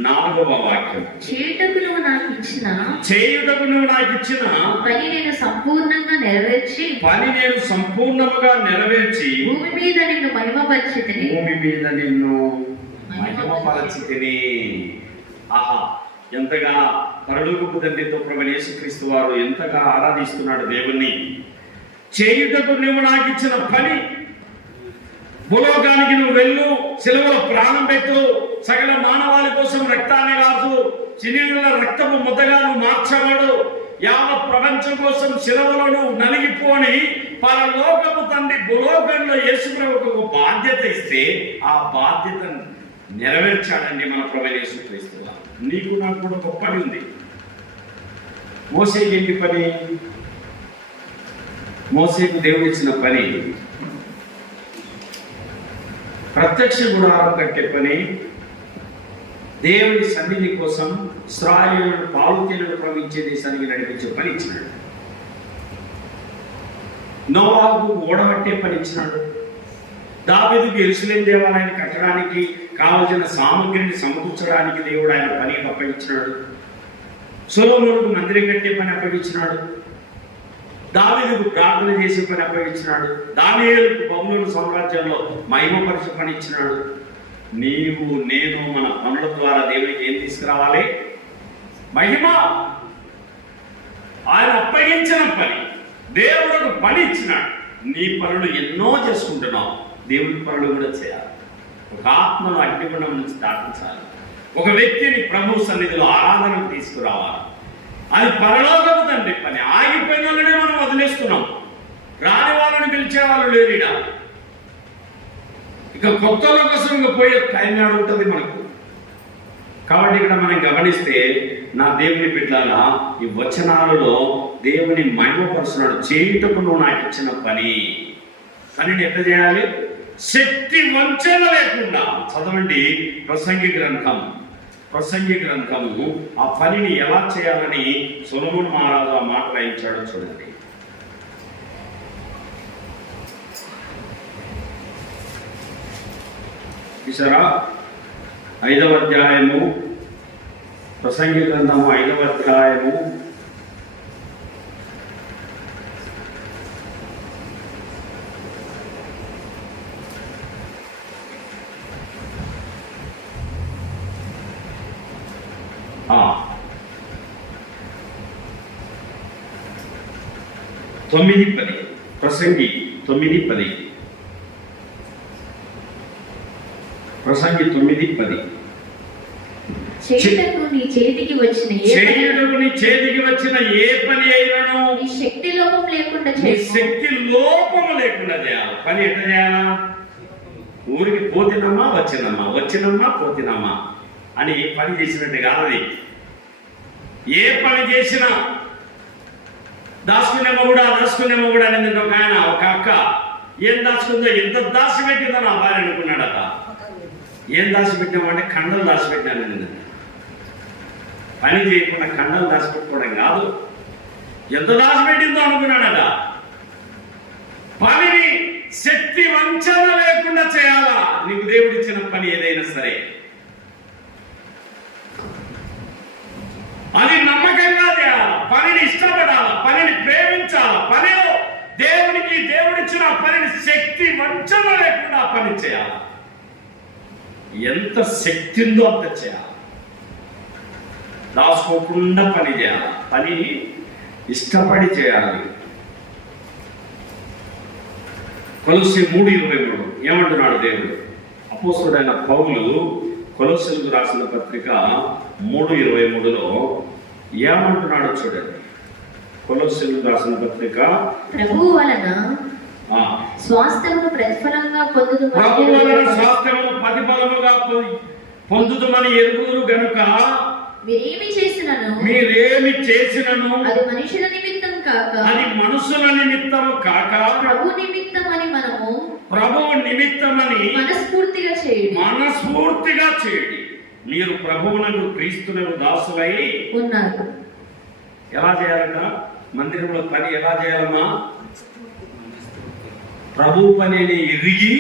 4వ వాక్యం. చేయుటకు నువ్వు నాకు ఇచ్చిన పని నేను సంపూర్ణంగా నెరవేర్చి భూమి మీద నిన్ను మహిమపరచితిని. ఆహా, ఎంతగా పరలోకపు తండ్రితో ప్రభువైన యేసుక్రీస్తు వారు ఎంతగా ఆరాధిస్తున్నాడు దేవుణ్ణి. చేయుటకు నువ్వు నాకు ఇచ్చిన పని, భూలోకానికి నువ్వు వెళ్ళు, సిలువలో ప్రాణం పెట్టు, సకల మానవాళి కోసం రక్తాన్ని రాజు, శరీరంలో రక్తము ముద్దగా నువ్వు మార్చబడు, యావత్ ప్రపంచం కోసం సిలువలో నువ్వు నలిగిపోని పరలోకపు తండ్రి భూలోకంలో యేసుప్రభువుకు ఒక బాధ్యత ఇస్తే ఆ బాధ్యతను నెరవేర్చాడండి మన ప్రభువైన యేసుక్రీస్తు. నీకు నాకు కూడా ఒక పని ఉంది. మోసేకి ఏంటి పని? మోసేకు దేవుడు ఇచ్చిన పని ప్రత్యక్ష గుడారం కట్టే పని, దేవుని సన్నిధి కోసం ఇశ్రాయేలును పాలు తేనెలు ప్రవహించే దేశానికి నడిపించే పని ఇచ్చినాడు. నోవాహుకు ఓడబట్టే పని ఇచ్చినాడు. దావీదుకు యెరూషలేము దేవాలయాన్ని కట్టడానికి కావలసిన సామగ్రిని సమకూర్చడానికి దేవుడు ఆయన పని అప్పగించినాడు. సొలొమోనుకు మందిరం కట్టే పని అప్పగించినాడు. దావీదుకు ప్రార్థన చేసే పని అప్పగించినాడు. దానియేలుకు బబులోను సామ్రాజ్యంలో మహిమపరిచే పని ఇచ్చినాడు. నీవు నేను మన పనుల ద్వారా దేవునికి ఏం తీసుకురావాలి? మహిమ. ఆయన అప్పగించిన పని, దేవుడికి పని ఇచ్చినాడు. నీ పనులు ఎన్నో చేసుకుంటున్నావు, దేవుడి పనులు కూడా చేయాలి. ఒక ఆత్మను అగ్నిగుండం నుంచి దాటించాలి. ఒక వ్యక్తిని ప్రభు సన్నిధిలో ఆరాధనకు తీసుకురావాలి. అది పరలోకపు తండ్రి పని. ఆగిపోయిన వాళ్ళనే మనం వదిలేస్తున్నాం. రాని వాళ్ళని పిలిచే వాళ్ళు లేరు. ఇక కొత్త కోసం ఇంకా పోయే టైం ఉంటుంది మనకు. కాబట్టి ఇక్కడ మనం గమనిస్తే, నా దేవుని బిడ్డలారా, ఈ వచనాలలో దేవుని మహిమపరుస్తున్నాడు. చేయుటకు నువ్వు నాకు ఇచ్చిన పనిని ఎట్లా చేయాలి? శక్తి వంచన లేకుండా. చదవండి ప్రసంగి గ్రంథము ఆ పనిని ఎలా చేయాలని సొలొమోను మహారాజు ఆ మాట రాయించాడో చూడండి. చూసారా? 5వ అధ్యాయము, ప్రసంగి గ్రంథము 5వ అధ్యాయము 9:10. ప్రసంగి 9:10. ప్రసంగి 9:10. చేయుటకు నీ చేతికి వచ్చిన ఏ పని అయినను నీ శక్తి లోపం లేకుండా చేయాలి. పని ఎట్లా చేయాలా? ఊరికి పోతినమ్మా వచ్చినమ్మా పోతినమ్మా అని పని చేసినట్టు కాదు. ఏ పని చేసినా దాచుకునేమో కూడా అనేది ఒక ఆయన, ఒక అక్క ఏం దాచుకుందో, ఎంత దాచిపెట్టిందో నా భార్య అనుకున్నాడట. ఏం దాచిపెట్టినామంటే కండలు దాచిపెట్టినాను. నేను పని చేయకుండా కండలు దాచిపెట్టుకోవడం కాదు, ఎంత దాచిపెట్టిందో అనుకున్నాడట. పనిని శక్తి వంచన లేకుండా చేయాలా. నీకు దేవుడిచ్చిన పని ఏదైనా సరే అది నమ్మకంగా చేయాలి. పనిని ఇష్టపడాలి, పనిని ప్రేమించాలి. పనిలో దేవుడిచ్చిన పనిని శక్తి వంచన లేకుండా పని చేయాలి. ఎంత శక్తి ఉందో అంత చేయాలి. దాచుకోకుండా పని చేయాలి. పనిని ఇష్టపడి చేయాలి. కొలొస్సీ 3:23 ఏమంటున్నాడు దేవుడు? అపోస్తలుడైన పౌలు కొలొస్సీలకు రాసిన పత్రిక 3:23లో ఏమంటున్నాడో చూడండి. కొలొస్సీలకు రాసిన పత్రిక, ప్రభువు వలన స్వాస్థ్యమును ప్రతిఫలంగా పొందుదుమని ఎరుగుదురు గనుక మీరేమి చేసినను అది మనుషుల నిమిత్తం కాక ప్రభు నిమిత్తమని మనస్ఫూర్తిగా చేయండి. మీరు ప్రభువునకు క్రీస్తునకు దాసులై ఉన్నారు. ఎలా చేయాలట? మందిరంలో పని ఎలా చేయాలమ్మా? ప్రభు పనిని ఎరిగి,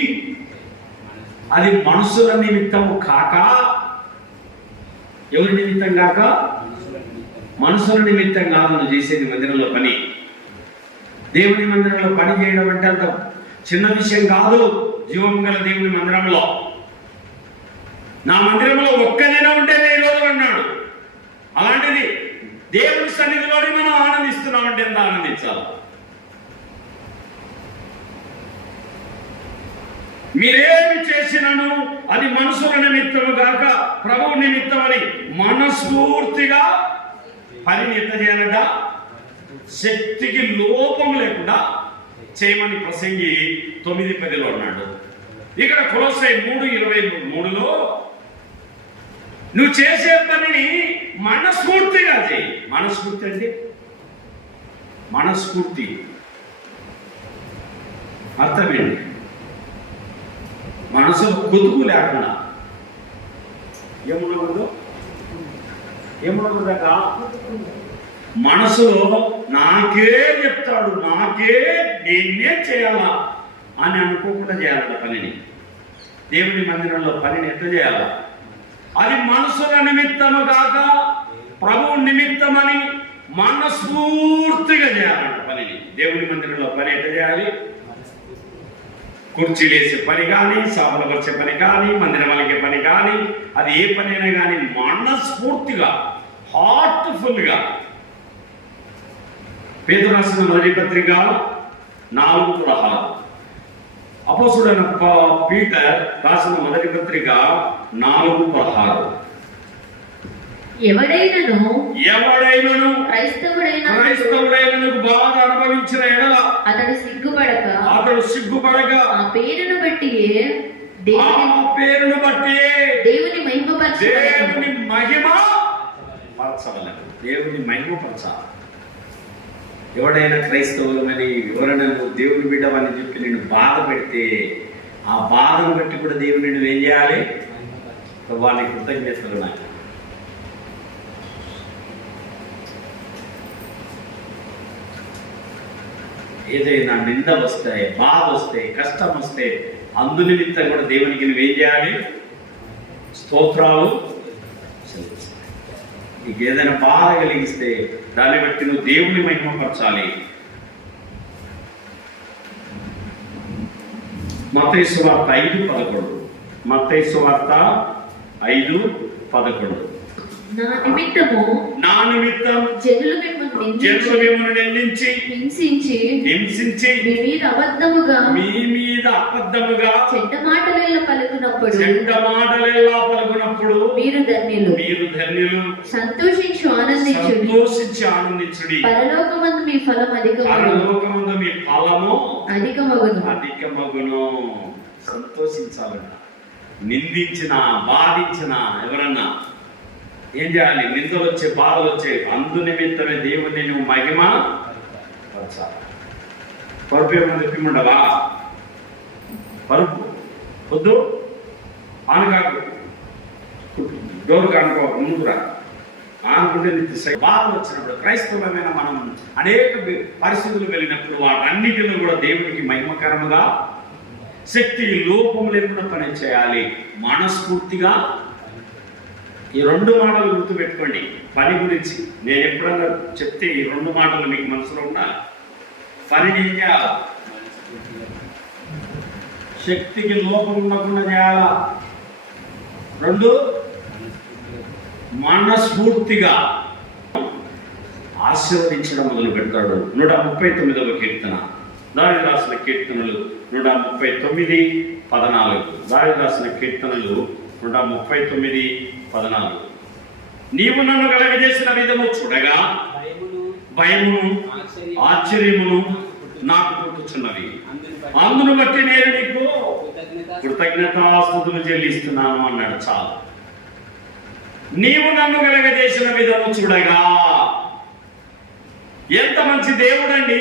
అది మనుషుల నిమిత్తము కాక, ఎవరి నిమిత్తం కాక? మనుషుల నిమిత్తం కాదు నువ్వు చేసేది మందిరంలో పని. దేవుని మందిరంలో పని చేయడం అంటే అంత చిన్న విషయం కాదు. జీవం గల దేవుని మందిరంలో, నా మందిరంలో ఒక్కదైనా ఉంటే 1000 రోజులు అన్నాడు. అలాంటిది దేవుని సన్నిధిలోని మనం ఆనందిస్తున్నామంటే ఎంత ఆనందించాలి? మీరేమి చేసినను అది మనుషుల నిమిత్తము కాక ప్రభువు నిమిత్తమని మనస్ఫూర్తిగా పనిని ఎట్లా చేయాలట? శక్తికి లోపం లేకుండా చేయమని ప్రసంగి 9:10లో అన్నాడు. ఇక్కడ కొలొస్సీ 3:23లో నువ్వు చేసే పనిని మనస్ఫూర్తిగా చేయి. మనస్ఫూర్తి అంటే మనస్ఫూర్తి అర్థమేంటి? మనసు కుదుపు లేకుండా ఏముండకూడదట? మనసులో నాకే చెప్తాడు, నేనే చేయాలా అని అనుకోకుండా చేయాలట పనిని. దేవుని మందిరంలో పనిని ఎట్లా చేయాలా? అది మనుషుల నిమిత్తము కాక ప్రభువు నిమిత్తమని మనస్ఫూర్తిగా చేయాలంట పనిని. దేవుని మందిరంలో పని ఎట్లా చేయాలి? కుర్చీలేసే పని కానీ, సభలు వచ్చే పని కానీ, మందిరం వలికే పని కానీ, అది ఏ పని అయినా కానీ మనస్ఫూర్తిగా, హార్ట్ఫుల్గా. పేతురు రాసిన మొదటి పత్రిక 4:16 అపోస్తుడైన పీటర్ రాసిన మొదటి పత్రిక 4:16. ఎవడైనను క్రైస్తవుడైనను బాధ అనుభవించిన ఎడల అతడు సిగ్గుపడక ఆ పేరును బట్టి దేవుని మహిమపరచవలెను. దేవుని మహిమపరచాలి. ఎవడైనా క్రైస్తవులమని ఎవరైనా నువ్వు దేవుని బిడ్డవని చెప్పి నేను బాధ పెడితే ఆ బాధను బట్టి కూడా దేవుని నువ్వు ఏం చేయాలి? వాళ్ళకి కృతజ్ఞతలు. నాకు ఏదైనా నింద వస్తే, బాధ వస్తే, కష్టం వస్తే అందు నిమిత్తం కూడా దేవునికి నువ్వేం చేయాలి? స్తోత్రాలు చెల్లించాలి. నీకు ఏదైనా బాధ కలిగిస్తే దాన్ని బట్టి నువ్వు దేవుని మహిమపరచాలి. మత్తయి సువార్త 5:11. మత్తయి సువార్త 5:11. నా నిమిత్తం జనులు మిమ్మల్ని నిందించి హింసించి మీ మీద అబద్ధముగా చెడ్డ మాటలెల్లా పలుకునప్పుడు మీరు ధన్యులు. సంతోషించి ఆనందించుడి. పరలోకమందు మీ ఫలం అధికమగును. సంతోషించాలన్న. నిందించిన, బాధించిన ఎవరన్నా ఏం చేయాలి? నిందలు వచ్చే, బాధలు వచ్చే అందు నిమిత్తమే దేవుణ్ణి నువ్వు మహిమ పరచాలి. పరుపు ఏమన్నా తెప్పిమండవా? పరుపు వద్దు, ఆనకాకు, డోర్ కానుకో, ముందుకురా. ఆనుకుంటే బాధలు వచ్చినప్పుడు క్రైస్తవమైన మనం అనేక పరిస్థితులు వెళ్ళినప్పుడు వాటన్నిటిలో కూడా దేవునికి మహిమకరముగా శక్తి లోపం లేకుండా పని చేయాలి. మనస్ఫూర్తిగా ఈ 2 మాటలు గుర్తుపెట్టుకోండి. పని గురించి నేను ఎప్పుడన్నా చెప్తే ఈ 2 మాటలు మీకు మనసులో ఉండాలి. పని ఏం చేయాలి? శక్తికి లోపం ఉండకుండా చేయాలా. 2 మనస్ఫూర్తిగా ఆశీర్వదించడం మొదలు పెడతాడు. 139వ కీర్తన, దావీదు రాసిన కీర్తనలు 139:14. దావీదు రాసిన కీర్తనలు 139:14. నీవు నన్ను కలగజేసిన విధము చూడగా భయమును ఆశ్చర్యమును నాకు పుట్టుచున్నవి. అందును బట్టి నేను నీకు కృతజ్ఞతాస్తుతులు చెల్లిస్తున్నాను అన్నాడు. చాలు. నీవు నన్ను కలగజేసిన విధము చూడగా. ఎంత మంచి దేవుడండి!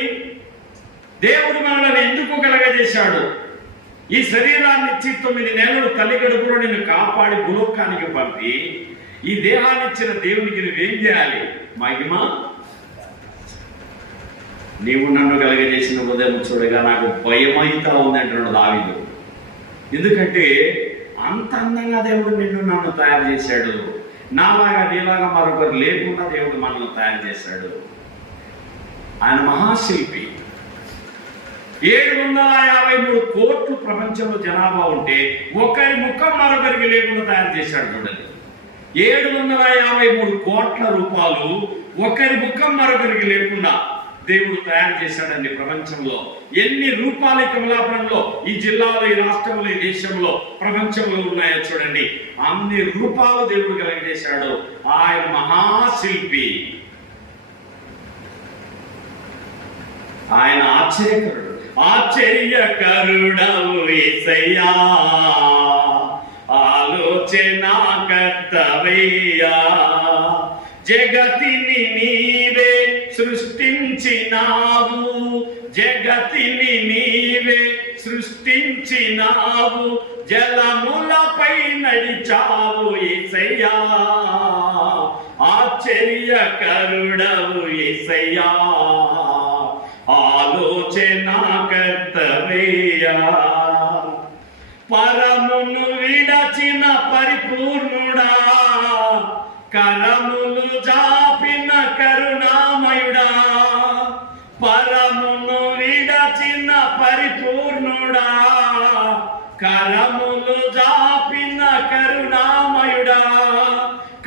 దేవుడు మనల్ని ఎందుకు కలగజేశాడు? ఈ శరీరాన్ని ఇచ్చి 9 నెలలు తల్లి గడుపులో నిన్ను కాపాడి భూలోకానికి పంపి ఈ దేహాన్ని ఇచ్చిన దేవునికి నువ్వేం చేయాలి? మహిమ. నీవు నన్ను కలగజేసిన ఉదయం చూడగా నాకు భయమైతా ఉంది అంటున్నాడు దావీదు. ఎందుకంటే అంత అందంగా దేవుడు నన్ను తయారు చేశాడు. నాలాగా నీలాగా మరొకరు లేకుండా దేవుడు మనల్ని తయారు చేశాడు. ఆయన మహాశిల్పి. 753 కోట్లు ప్రపంచంలో జనాభా ఉంటే ఒకరి ముఖం మరొకరికి లేకుండా తయారు చేశాడు. చూడండి, 753 కోట్ల రూపాయలు ఒకరి ముఖం మరొకరికి లేకుండా దేవుడు తయారు చేశాడండి. ప్రపంచంలో ఎన్ని రూపాలు ఈ కమలాపురంలో, ఈ జిల్లాలో, ఈ రాష్ట్రంలో, ఈ దేశంలో, ప్రపంచంలో ఉన్నాయో చూడండి. అన్ని రూపాలు దేవుడు కలిగజేశాడు. ఆయన మహాశిల్పి. ఆయన ఆశ్చర్యకరుడవు యేసయ్యా, ఆలోచనాకర్తవయ్యా. జగతిని నీవే సృష్టించినావు, జగతిని నీవే సృష్టించినావు, జలములపై నడిచావు యేసయ్యా, ఆశ్చర్యకరుడవు యేసయ్యా, ఆలోచనాకర్తవయ్యా. పరమును విడచిన పరిపూర్ణుడా, కరములు జాపిన కరుణామయుడా. పరమును విడచిన పరిపూర్ణుడా, కరములు జాపిన కరుణామయుడా.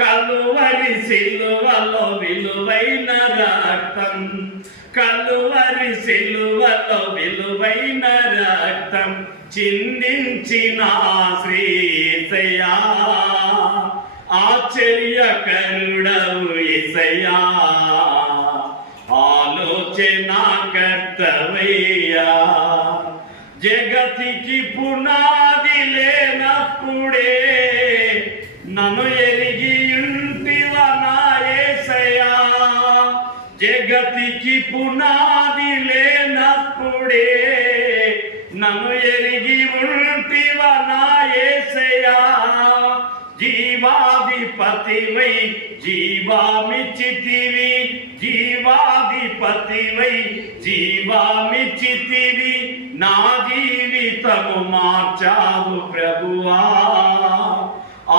కలువరి సిలువలో విలువైన రక్తం, కలువరి సిలువలో విలువైన రక్తం చిందించిన శ్రీసయ్యా, ఆశ్చర్యకరుడవు యేసయ్యా, ఆలోచన కర్తవయ్యా. జగతికి పునాది లేనప్పుడే నన్ను ఎరిగి ఉంటివా నా యేసయ్యా. జగతికి పునాది లేనప్పుడే నన్ను ఎరిగి ఉంటివా నా యేసయ్యా. జీవాధిపతివై జీవామిచ్చితివి, జీవాధిపతివై జీవామిచ్చితివి, నా జీవితము మార్చావు ప్రభువా.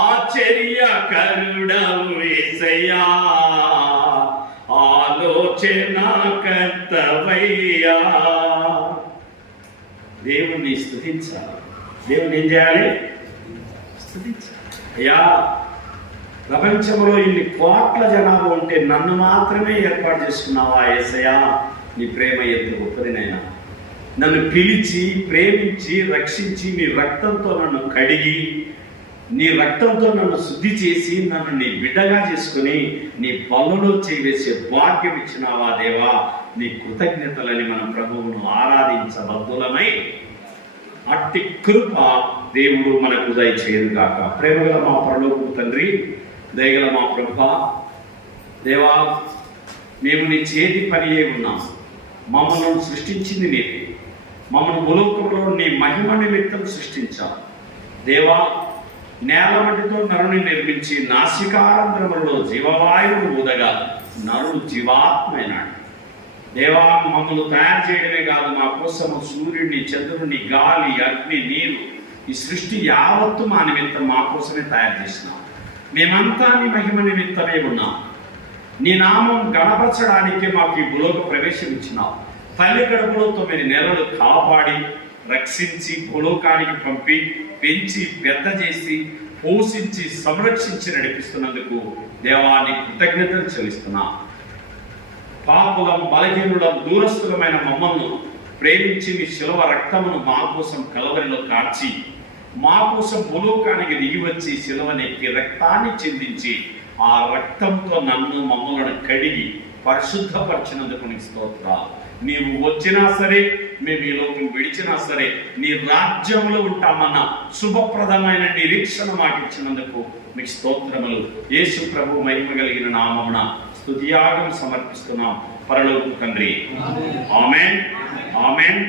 ఆశ్చర్యకరుడవు యేసయ్యా, ఆలోచన కర్తవయ్యా. దేవుణ్ణి స్తుతించాలి. దేవుణ్ణి ఏం చేయాలి? స్తుతించాలి. అయ్యా, ప్రపంచంలో ఇన్ని కోట్ల జనాభా ఉంటే నన్ను మాత్రమే ఏర్పాటు చేసుకున్నావా యేసయ్యా? నీ ప్రేమ ఎంత గొప్పదినైనా. నన్ను పిలిచి ప్రేమించి రక్షించి నీ రక్తంతో నన్ను కడిగి నీ రక్తంతో నన్ను శుద్ధి చేసి నన్ను నీ బిడ్డగా చేసుకుని నీ బలలో చేసే భాగ్యం ఇచ్చినావా దేవా. నీ కృతజ్ఞతలని మనం ప్రభువును ఆరాధించబద్దులమై అట్టి కృప దేవుడు మనకు దయచేయుగాక. ప్రేమగల మా పరలోకపు తండ్రి, దయగల మా ప్రభువా, దేవా, మేము నీ చేతి పని అయి ఉన్నాం. మమ్మల్ని సృష్టించింది నీవే. మమ్మల్ని భూలోకంలో నీ మహిమ నిమిత్తం సృష్టించాం దేవా. నేల మట్టితో నరుని నిర్మించి నాసికారంధ్రములలో జీవవాయువును ఊదగా నరుడు జీవాత్మైనాడు దేవా. మమ్మల్ని తయారు చేయడమే కాదు, మా కోసము సూర్యుడిని, చంద్రుడిని, గాలి, అగ్ని, నీరు, ఈ సృష్టి యావత్తు మా నిమిత్తం మా కోసమే తయారు చేసినాం. మేమంతా నీ మహిమ నిమిత్తమే ఉన్నాం. నీ నామం గణపరచడానికి మాకు ఈ భూలోక ప్రవేశం ఇచ్చినావు. తల్లి గడుపులో 9 నెలలు కాపాడి రక్షించి భూలోకానికి పంపి పెంచి పెద్ద చేసి పోషించి సంరక్షించి నడిపిస్తున్నందుకు దేవాని కృతజ్ఞతలు చెల్లిస్తున్నా. పాపులం, బలహీనులం, దూరస్థులమైన మమ్మల్ని ప్రేమించి మీ శిలువ రక్తమును మా కోసం కలవరిలో కార్చి మా కోసం భూలోకానికి దిగి వచ్చి శిలువనెక్కి రక్తాన్ని చిందించి ఆ రక్తంతో నన్ను మమ్మల్ని కడిగి పరిశుద్ధపరిచినందుకు నీకు స్తోత్రాలు. నీవు వచ్చినా సరే, మేము ఈ లోకం విడిచినా సరే నీ రాజ్యంలో ఉంటామన్న శుభప్రదమైన నిరీక్షణ మాకు ఇచ్చినందుకు మీకు స్తోత్రములు. యేసు ప్రభు మహిమ కలిగిన నామమున స్తుతియాగం సమర్పిస్తున్నాం పరలోక తండ్రి. ఆమేన్, ఆమేన్.